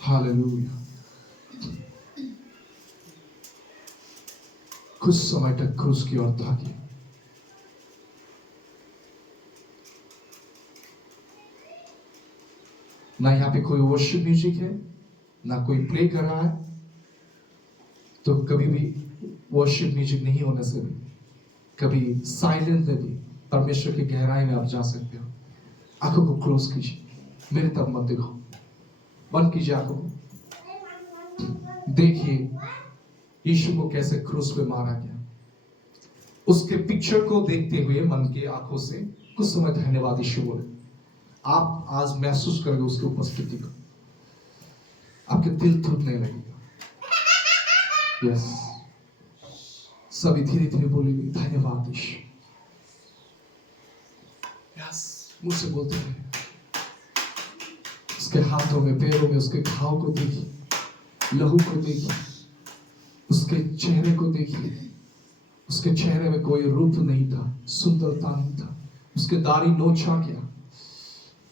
हालेलुया। कुछ समय तक क्रूस की ओर ताकिए। ना यहाँ पे कोई वर्शिप म्यूजिक है, ना कोई प्ले कर रहा है। तो कभी भी वर्शिप म्यूजिक नहीं होने से भी कभी साइलेंट में भी परमेश्वर की गहराई में आप जा सकते हो। आंखों को क्लोज कीजिए, मेरे तरफ मत देखो, बंद कीजिए आंखों को। देखिए यीशु को कैसे क्रूस पे मारा गया। उसके पिक्चर को देखते हुए मन के आंखों से कुछ समय धन्यवाद यीशु बोले। आप आज महसूस करेंगे उसकी उपस्थिति को, आपके दिल टूटने लगेगा। यस, सभी धीरे धीरे बोलेंगे धन्यवाद यीशु। यस, मुझ से बोलते हैं। उसके हाथों में, पैरों में उसके घाव को देखिए, लहू को देखिए, उसके चेहरे को देखिए। उसके चेहरे में कोई रूप नहीं था, सुंदरता नहीं था। उसके दाढ़ी नोचा गया।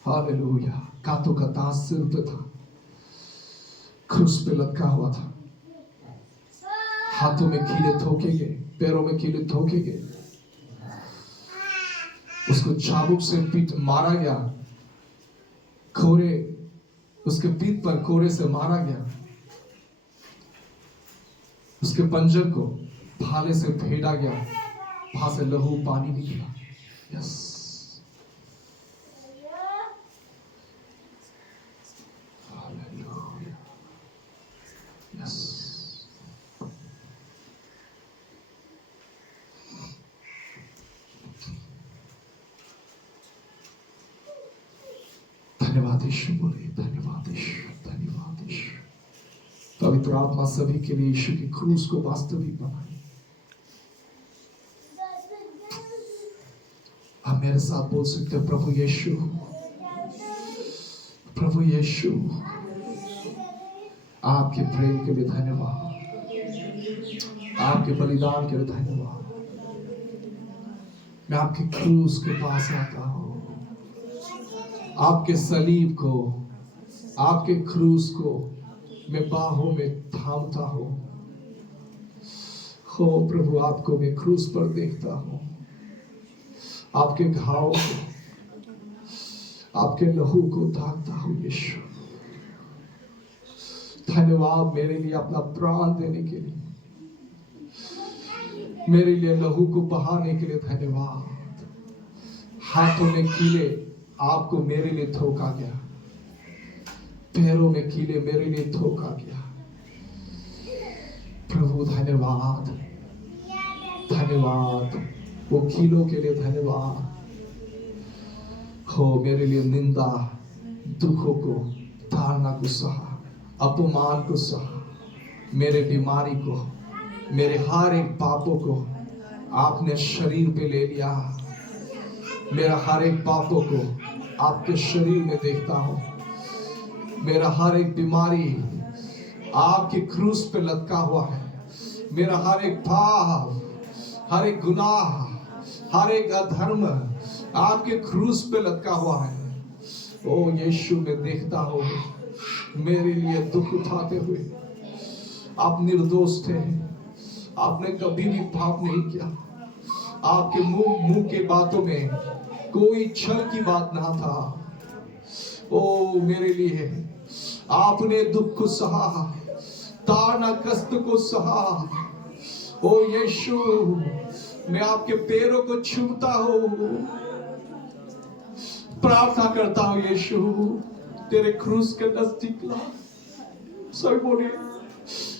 हालेलुया। कांटों का ताज सिर पे था, क्रूस पे लटका हुआ था। हाथों में कीले ठोके गए, पैरों में कीले ठोके गए। उसको चाबुक से पीठ मारा गया, कोरे, उसके पीठ पर कोरे से मारा गया। उसके पंजर को भाले से फेंटा गया, वहां से लहू पानी निकला। Yes, hallelujah. यस, धन्यवाद यीशु बोले, धन्यवाद यीशु, धन्यवाद यीशु। पवित्र आत्मा सभी के लिए यीशु की क्रूस को वास्तविक बनाए। आप मेरे साथ बोल सकते हो, प्रभु यीशु, प्रभु यीशु, आपके प्रेम के लिए धन्यवाद, आपके बलिदान के लिए धन्यवाद। मैं आपके क्रूस के पास आता हूं, आपके सलीब को, आपके क्रूस को मैं बाहों में थामता हूं। हो प्रभु, आपको मैं क्रूस पर देखता हूं, आपके घाव को, आपके लहू को ताकता हूं। यीशु, धन्यवाद मेरे लिए अपना प्राण देने के लिए, मेरे लिए लहू को बहाने के लिए धन्यवाद। हाथों में कीले आपको मेरे लिए ठोका गया, पैरों में कीले मेरे लिए ठोका गया। प्रभु धन्यवाद, धन्यवाद, वो कीलों के लिए धन्यवाद। हो मेरे लिए निंदा, दुखों को ताड़ना को सहा, अपमान को सहा, मेरे बीमारी को, मेरे हर एक पापों को आपने शरीर पे ले लिया। मेरा हर एक पापों को आपके शरीर में देखता हूं। मेरा हर एक बीमारी आपके क्रूस पे लटका हुआ है। मेरा हर एक पाप, हर एक गुनाह, हर एक अधर्म आपके क्रूस पे लटका हुआ है। ओ यीशु, मैं देखता हूँ मेरे लिए दुख उठाते हुए। आप निर्दोष थे, आपने कभी भी पाप नहीं किया। आपके मुंह के बातों में कोई छल की बात ना था। ओ मेरे लिए आपने दुख को सहा, ताड़ना कष्ट को सहा। ओ यीशु, मैं आपके पैरों को छूता हूँ, प्रार्थना करता हूँ यीशु, तेरे क्रूस के नजदीक ला। सही बोलिए,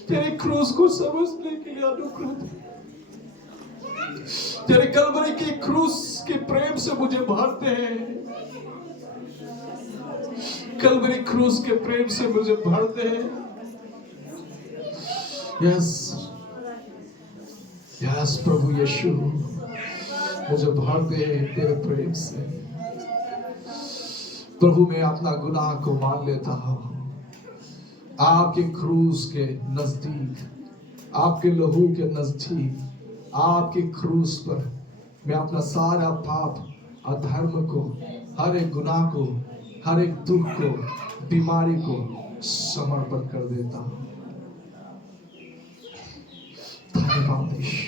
तेरे क्रूस को समझने के लिए अनुग्रह दे। तेरे कलवरी के क्रूस के प्रेम से मुझे भरते हैं। कलवरी क्रूस के प्रेम से मुझे भरते हैं। यस यस प्रभु यीशु, मुझे भर दे तेरे प्रेम से। प्रभु, मैं अपना गुनाह को मान लेता हूं। आपके क्रूस के नजदीक, आपके लहू के नजदीक, आपके क्रूस पर मैं अपना सारा पाप, अधर्म को, हर एक गुनाह को, हर एक दुख को, बीमारी को समर्पण कर देता हूं। धन्यवाद यीशु,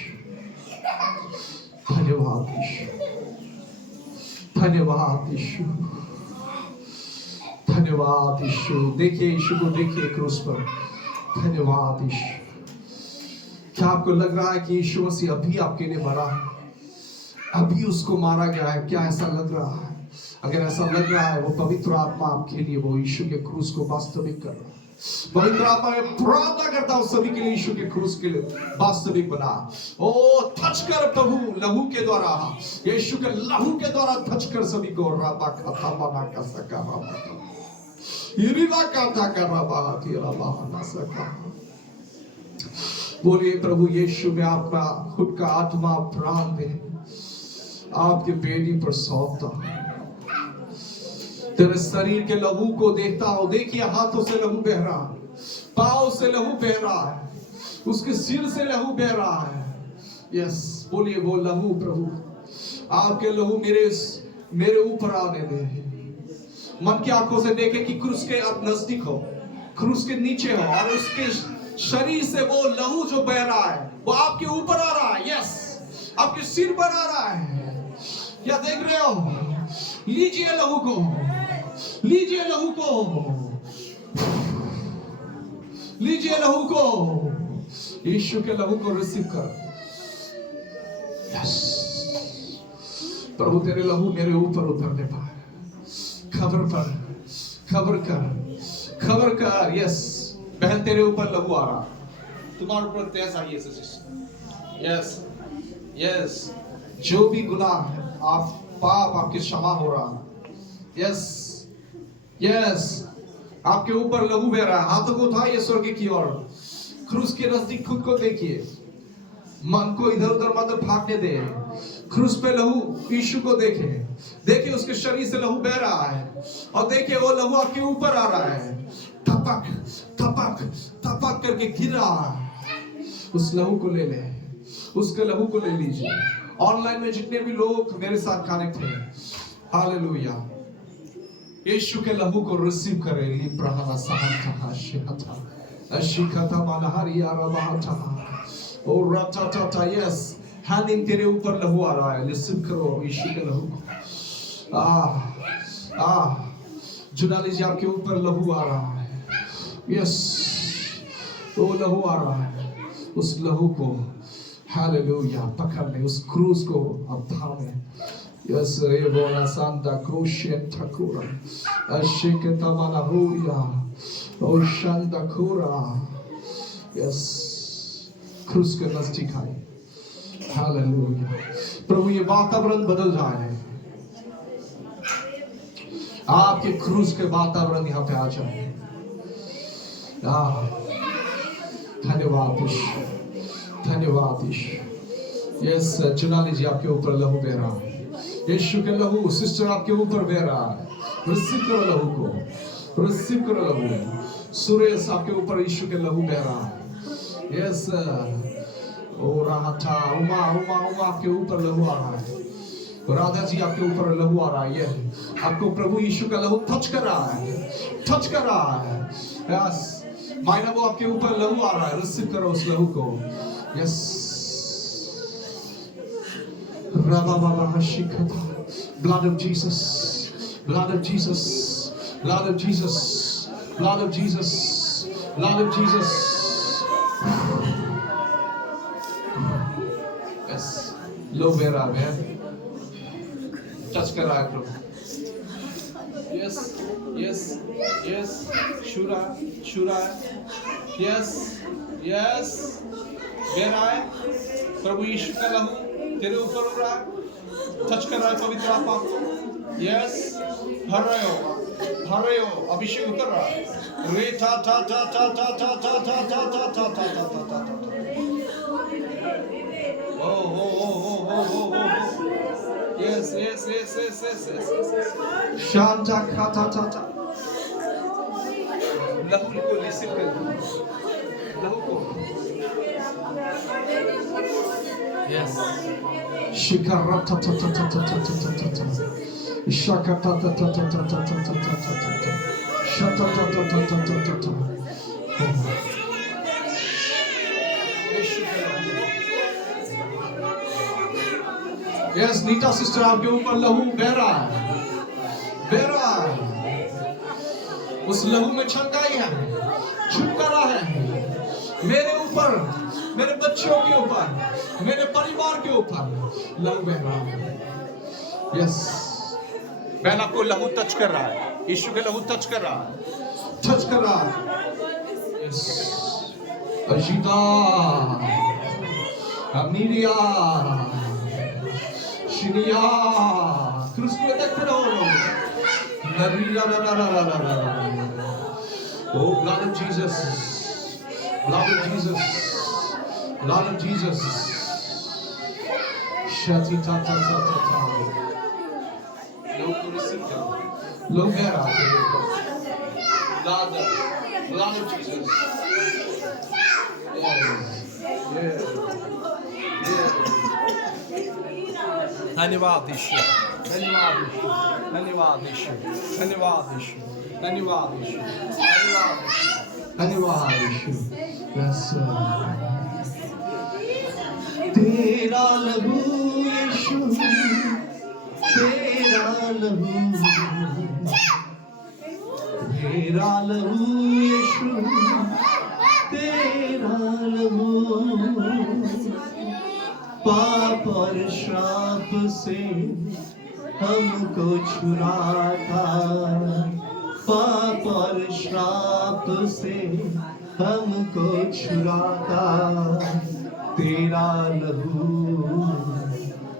धन्यवाद यीशु, धन्यवाद यीशु, धन्यवाद यीशु। देखिए यीशु को, देखिए क्रूस पर। धन्यवाद यीशु। क्या आपको लग रहा है कि यीशु मसीह अभी आपके लिए मरा है, अभी उसको मारा गया है? क्या ऐसा लग रहा है? अगर ऐसा लग रहा है, वो पवित्र आत्मा आपके लिए वो यीशु के क्रूस को वास्तविक कर रहा है। पवित्र आत्मा में प्रार्थना करता हूं सभी के लिए यीशु के क्रूस के लिए वास्तविक बना। ओ टच कर प्रभु लहू के द्वारा, यीशु के लहू के द्वारा टच कर सभी को। राबा खाता बना का सका, राबा यरीवा काथा कर रबा तेरा बहाना सका। बोलिए प्रभु यीशु, में आपका खुद का आत्मा प्राण दे आपके बेटी पर सौंपता हूं। तेरे शरीर के लहू को देखता हूं। देखिए हाथों से लहू बह रहा है, पांव से लहू बह रहा है, उसके सिर से लहू बह रहा है। यस, बोलिए वो लहू प्रभु, आपके लहू मेरे ऊपर आने दे। मन की आंखों से देखे कि क्रूस के आप नजदीक हो, क्रूस के नीचे हो, और उसके शरीर से वो लहू जो बह रहा है वो आपके ऊपर आ रहा है। यस, आपके सिर पर आ रहा है। क्या देख रहे हो? लीजिए लहू को, लीजिए लहू को, लीजिए लहू को। यीशु के लहू को रिसीव कर। यस प्रभु, तेरे लहू मेरे ऊपर उतरने पाए। खबर पर, खबर कर, खबर कर। यस बहन, तेरे ऊपर लहू आ रहा, तुम्हारे ऊपर तेज आई है। यस यस, जो भी गुनाह है, आप पाप आपके क्षमा हो रहा है। यस यस, आपके ऊपर लहू बह रहा है। हाथों को उठाइए स्वर्ग की ओर, क्रूस के नजदीक खुद को देखिए। मन को इधर उधर मत भागने दे। क्रूस पे लहू यीशु को देखे, देखिए उसके शरीर से लहू बह रहा है, और देखिए वो लहू आपके ऊपर आ रहा है। थपक थपक थपक करके गिर रहा है। उस लहू को ले ले, उसके लहू को ले लीजिए। ऑनलाइन में जितने भी लोग मेरे साथ कनेक्ट हैं, हालेलुया, यीशु के लहू को रिसीव करें। लिब्रहना सहता शिहता अशिखता मनहरिया रबाता और रटाटा। यस, हैंडिंग तेरे ऊपर लहू आ रहा है, रिसीव करो यीशु के लहू को। जुड़ा लीजिए, आपके ऊपर लहू आ रहा है। यस, वो लहू आ रहा है। उस लहू को हालेलुया पकड़ ले, उस क्रूस को अब थामे। यस रे बोला सांता क्रूशियन ठकुरा अशिकता मनहुया ओ शांता खुरा। यस, क्रूस के नजदीक आए। हालेलुया प्रभु, ये वातावरण बदल जाए। आपके क्रूस के वातावरण यहाँ पे आ जाए। धन्यवाद यीशु, धन्यवाद यीशु। यस, चुना लीजिए, आपके ऊपर लहू बह रहा है। यीशु के लहू सिस्टर आपके ऊपर बह रहा है। रिसीव करो लहू को, रिसीव करो लहू। सुरेश आपके ऊपर यीशु के लहू बह रहा है। यस, ओ राहता, उमा उमा उमा आपके ऊपर लहू आ रहा है। राधा जी आपके ऊपर लहू आ रहा है। ये आपको प्रभु यीशु का लहू टच कर रहा है, टच कर रहा है। यस, मायना वो आपके ऊपर लहू आ रहा है। रिसीव करो उस लहू को। यस, राबा बाबा हशिकता, blood of Jesus, blood of Jesus, blood of Jesus, blood of Jesus, blood of Jesus. Yes, लो बेरा में टच कर रहा है प्रभु। Yes, yes, yes, शूरा, शूरा, yes, yes, बेरा है। प्रभु यीशु का लहू तेरे ऊपर हो रहा है, टच कर रहा है पवित्र आत्मा को। यस, भर रहे हो, भर रहे हो, अभिषेक उतर रहा है। रे था था था था था था था था था था था था था था। ओ हो हो हो हो हो हो। Yes yes yes yes yes yes. Shanta खा था था था। लहू को रिसीव कर, लहू को। यस, शिखर ta ta ta ta ta ta ta ta ta, shaka ta ta ta ta ta ta ta ta ta ta, shata ta ta ta ta ta ta ta. Yes, Neeta sister आपके ऊपर लहू बह रहा है, बह रहा है। उस लहू में छंगाई है, छुटकारा है मेरे ऊपर, मेरे बच्चों के ऊपर, मेरे परिवार के ऊपर लहू बह रहा है। यस, बहन आपको लहू टच कर रहा है, यीशु के लहू टच कर रहा है, टच कर रहा है। यस, अजीता, अमीरिया, शिनिया, क्रूस को देखते रहो। नरीला ला ला ला ला ला ला। Oh, blood of Jesus, blood of Jesus, blood of Jesus. Shati ta ta ta ta ta. Look to receive God. Look at our blood of Jesus. Yes, yes, yes. धन्यवाद यीशु, धन्यवाद यीशु, धन्यवाद यीशु, धन्यवाद यीशु, धन्यवाद यीशु, धन्यवाद यीशु। यस, तेरा लहू यीशु, तेरा लहू, तेरा लहू यीशु, तेरा लहू पाप और श्राप से हमको छुड़ाता, पाप और श्राप से हमको छुड़ाता। तेरा लहू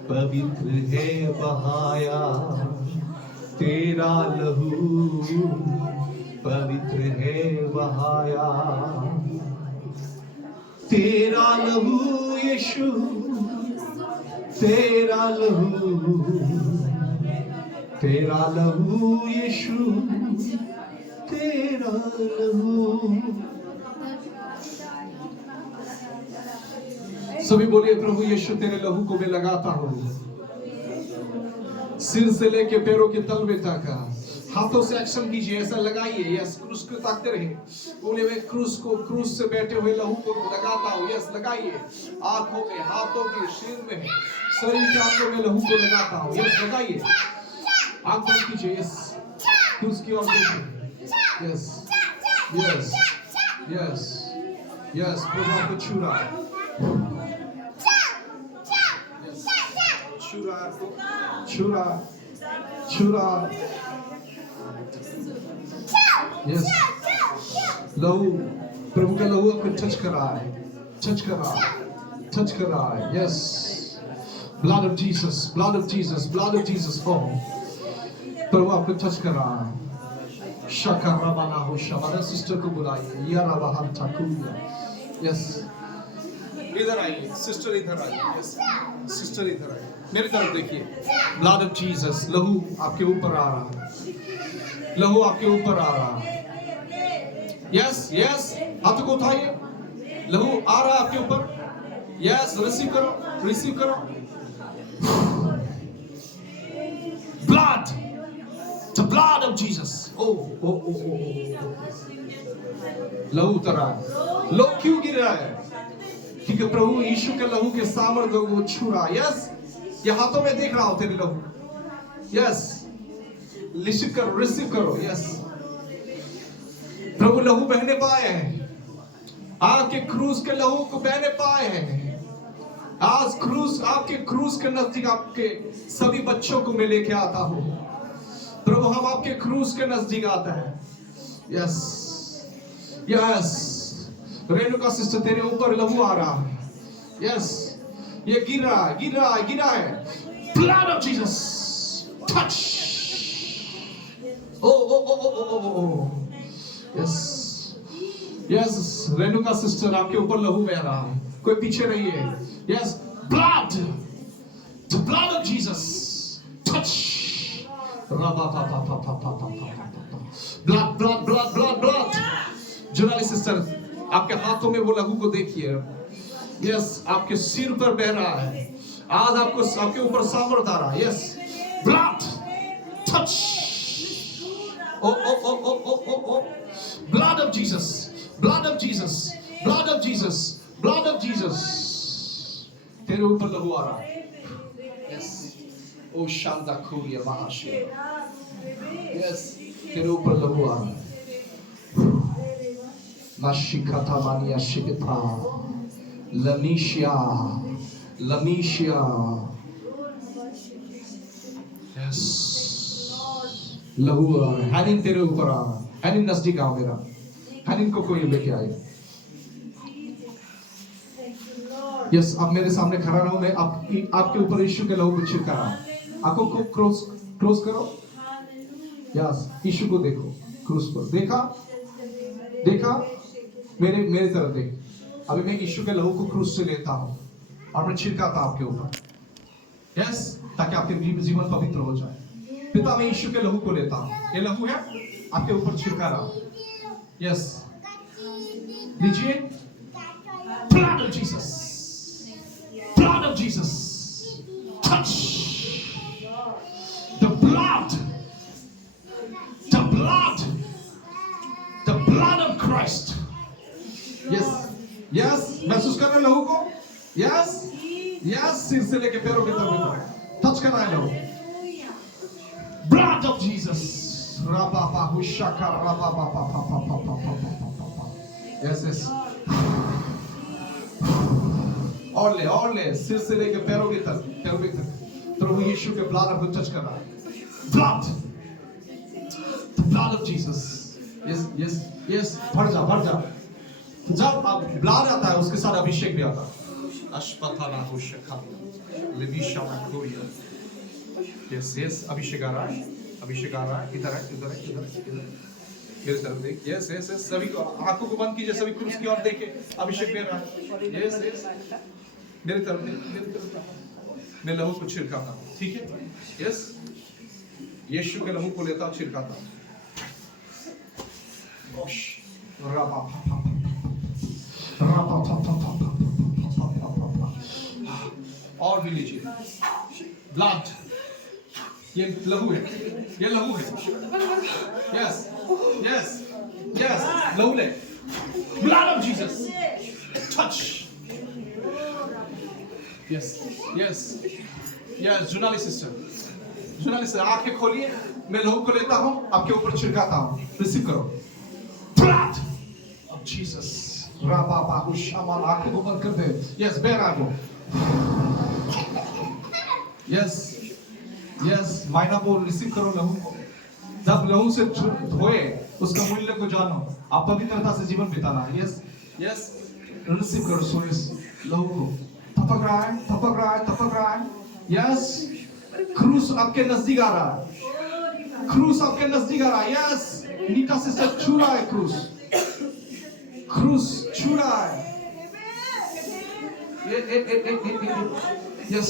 पवित्र है बहाया, तेरा लहू पवित्र है बहाया। तेरा लहू यीशु, तेरा लहू, तेरा लहू यीशु, तेरा लहू। सभी बोलिए, प्रभु यीशु तेरे लहू को मैं लगाता हूँ, सिर से लेके पैरों के तलवे तक। हाथों से एक्शन कीजिए, ऐसा लगाइए। यस, क्रूस को ताकते रहे। बोले मैं क्रूस को, क्रूस से बैठे हुए लहू को लगाता हूँ। यस, लगाइए, आंखों में, हाथों में, सिर में, शरीर के अंगों में लहू को लगाता हूँ। यस, लगाइए, आंख बंद कीजिए। यस, क्रूस की ओर देखिए। यस यस यस यस, प्रभु आपको छू रहा है, छू रहा है, छू रहा, छू रहा। यस, लहू, प्रभु का लहू आपको टच कर रहा है, टच कर रहा है, टच कर रहा है। Yes, blood of Jesus, blood of Jesus, blood of Jesus. Oh, प्रभु आपको टच कर रहा है। शकर रबाना हो शबाना सिस्टर को बुलाइए। या रबा हम ठाकुर। यस, इधर आइए सिस्टर, इधर आइए। यस सिस्टर, इधर आइए, मेरी तरफ देखिए। ब्लड ऑफ जीसस, लहू आपके ऊपर आ रहा है, लहू आपके ऊपर आ रहा है। यस यस, हाथों को उठाइए, लहू आ रहा है आपके ऊपर। यस, रिसीव करो, रिसीव करो। Blood, the blood of Jesus. Oh oh oh oh, लहू उतर रहा है। लोग क्यों गिर रहा है? क्योंकि प्रभु यीशु के लहू के सामर्थ्य को छू रहा। यस, ये हाथों में देख रहा हो तेरे लहू। यस, रिसीव करो, रिसीव करो। यस, प्रभु लहू बहने पाए हैं, आपके क्रूस के लहू को बहने पाए हैं। आज क्रूस, आपके क्रूस के नजदीक आपके सभी बच्चों को मैं लेके आता हूं। प्रभु हम आपके क्रूस के नजदीक आते हैं। यस यस, रेणुका सिस्टर तेरे ऊपर लहू आ रहा है। यस, ये गिर रहा है, गिर रहा है, गिरा है। Blood of Jesus touch. Oh oh oh oh oh oh, yes yes, Renuka sister आपके ऊपर लहू बह रहा है, कोई पीछे नहीं है। Yes, blood, the blood of Jesus touch. Blood blood blood blood blood. Junali sister, आपके हाथों में वो लहू को देखिए। यस, आपके सिर पर बह रहा है। आज आपको, आपके ऊपर सामर्थ आ रहा है। Yes, blood touch. Oh oh oh oh oh oh oh, blood of Jesus, blood of Jesus, blood of Jesus, blood of Jesus. तेरे ऊपर लहू आ रहा है। Yes, oh Shanta Khuria Mahashiv. Yes, तेरे ऊपर लहू आ रहा है। Mashikata mania shikita, Lamisha, Lamisha. Yes. लहू आ रहा है। हैनिन तेरे ऊपर आ रहा है। हैनिन नजदीक आओ मेरा। हैनिन को कोई लेके आए। यस, अब मेरे सामने खड़ा रहो। मैं आपके ऊपर यीशु के लहू को छिड़का रहा हूं। आंखों को क्लोज करो। यस, यीशु को देखो क्रूस पर। देखा, देखा, मेरे तरफ देख। अभी मैं यीशु के लहू को क्रूस से लेता हूं और मैं छिड़काता आपके ऊपर। यस, ताकि आपके जीवन पवित्र हो जाए। पिता, मैं यीशु के लहू को लेता हूं। ये लहू है, आपके ऊपर छिड़का रहा हूं। यस, लीजिए। Blood of Jesus, blood of Jesus touch. The blood, the blood, the blood of Christ. Yes yes, महसूस कर रहे लहू को। यस यस, सिर से लेके पैरों के तक टच कर रहा है लहू। Blood of Jesus. राबा बाहु शाका राबा बाबा पापा पापा पापा। यस यस, और ले सिर से लेके पैरों के तक प्रभु यीशु के ब्लड को टच कर रहा है। Blood, the blood of Jesus. Yes yes yes, भर जा। जब अब ब्लड आता है, उसके साथ अभिषेक भी आता है। अश्पथाना हो शखा लिबिशा मकोरिया। यस यस, अभिषेक आ रहा है, अभिषेक आ रहा है। इधर है, इधर है, इधर है, इधर। मेरे तरफ देख। यस यस यस, सभी को आंखों को बंद कीजिए, सभी क्रूस की ओर देखे। अभिषेक दे रहा है। यस यस, मेरी तरफ देख, मेरी तरफ। मैं लहू को छिड़काता हूँ, ठीक है। यस, यीशु के लहू को लेता हूँ, छिड़काता हूँ। और भी लीजिए। ब्लड, ये लहू है, ये लहू है। यस यस यस, लहू ले। Blood of Jesus touch. Yes yes yes, Junali sister, आंखें खोलिए। मैं लहू को लेता हूं, आपके ऊपर छिड़काता हूं। रिसीव करो। Blood of Jesus. राबा बाहु शामा, आंखें को बंद कर दे। यस, बह रहा है वो। यस यस, मायना बोल, रिसीव करो लहू को। जब लहू से धोए, उसका मूल्य को जानो। आप पवित्रता से जीवन बिताना। यस यस, रिसीव करो। सो इस लहू को थपक रहा है, थपक रहा है, थपक रहा है। यस, क्रूस आपके नजदीक आ रहा है। क्रूस आपके नजदीक आ रहा है। यस, नीता सिस्टर छू रहा है क्रूस, क्रूस छू रहा है। यस,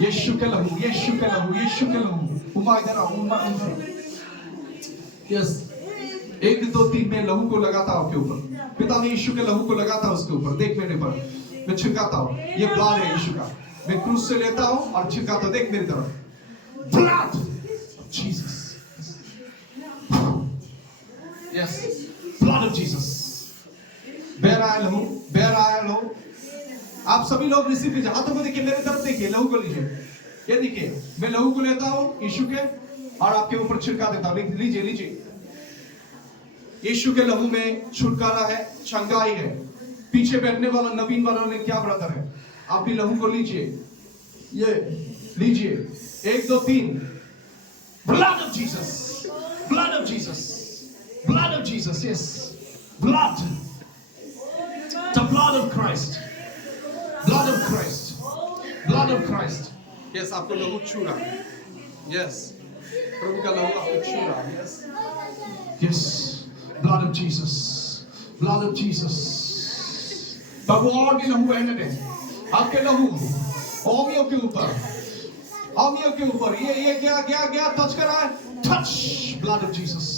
यीशु के लहू, यीशु के लहू, यीशु के लहू। उमा इधर आओ, उमा इधर। यस, 1 2 3 में लहू को लगाता हूं के ऊपर। पिता ने यीशु के लहू को लगाता उसके ऊपर। देख मेरे पर, मैं छिड़काता हूं। ये ब्लड है यीशु का। मैं क्रूस से लेता हूं और छिड़काता। देख मेरी तरफ, blood Jesus. Yes, blood of Jesus. बह रहा है लहू, बह रहा है लहू। आप सभी लोग रिसीव कीजिए। हाथों को देखिए, मेरे तरफ देखिए, लहू को लीजिए। ये देखिए, मैं लहू को लेता हूं यीशु के और आपके ऊपर छिड़का देता हूं। लीजिए लीजिए। यीशु के लहू में छुटकारा है, चंगाई है। पीछे बैठने वाला नवीन वाला ने क्या ब्रदर है, आप भी लहू को लीजिए। ये लीजिए, 1 2 3। Blood of Jesus, blood of Jesus, blood of Jesus. Yes, blood, the blood of Christ, blood of Christ, blood of Christ. Yes, आपको लहू छू रहा है। यस, प्रभु का लहू आपको छू रहा है। Yes, yes, blood of Jesus, blood of Jesus. प्रभु और भी लहू बहने दे, आपके लहू ओमियों के ऊपर, ओमियों के ऊपर। ये क्या क्या क्या टच करा है? Touch blood of Jesus.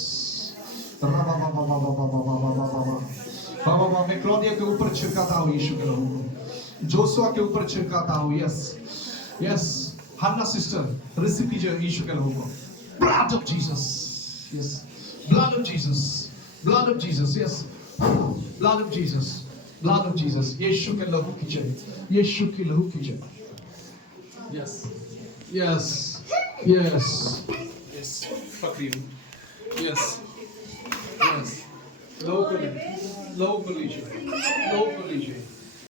बाबा, मैं क्लौदिया के ऊपर छिड़काता हूँ यीशु के लहू को। जोशुआ के ऊपर छिड़काता हूँ। Yes, yes, Hannah sister receive कीजिए यीशु के लहू को। Blood of Jesus. Yes, blood of Jesus, blood of Jesus. Yes, blood of Jesus, blood of Jesus. Yeshu के लहू कीजिए, यीशु के लहू कीजिए। यस, यस, यस, यस, पकड़ी हूँ। यस, यस, लहू को लीजिए, लहू को लीजिए, लहू को लीजिए।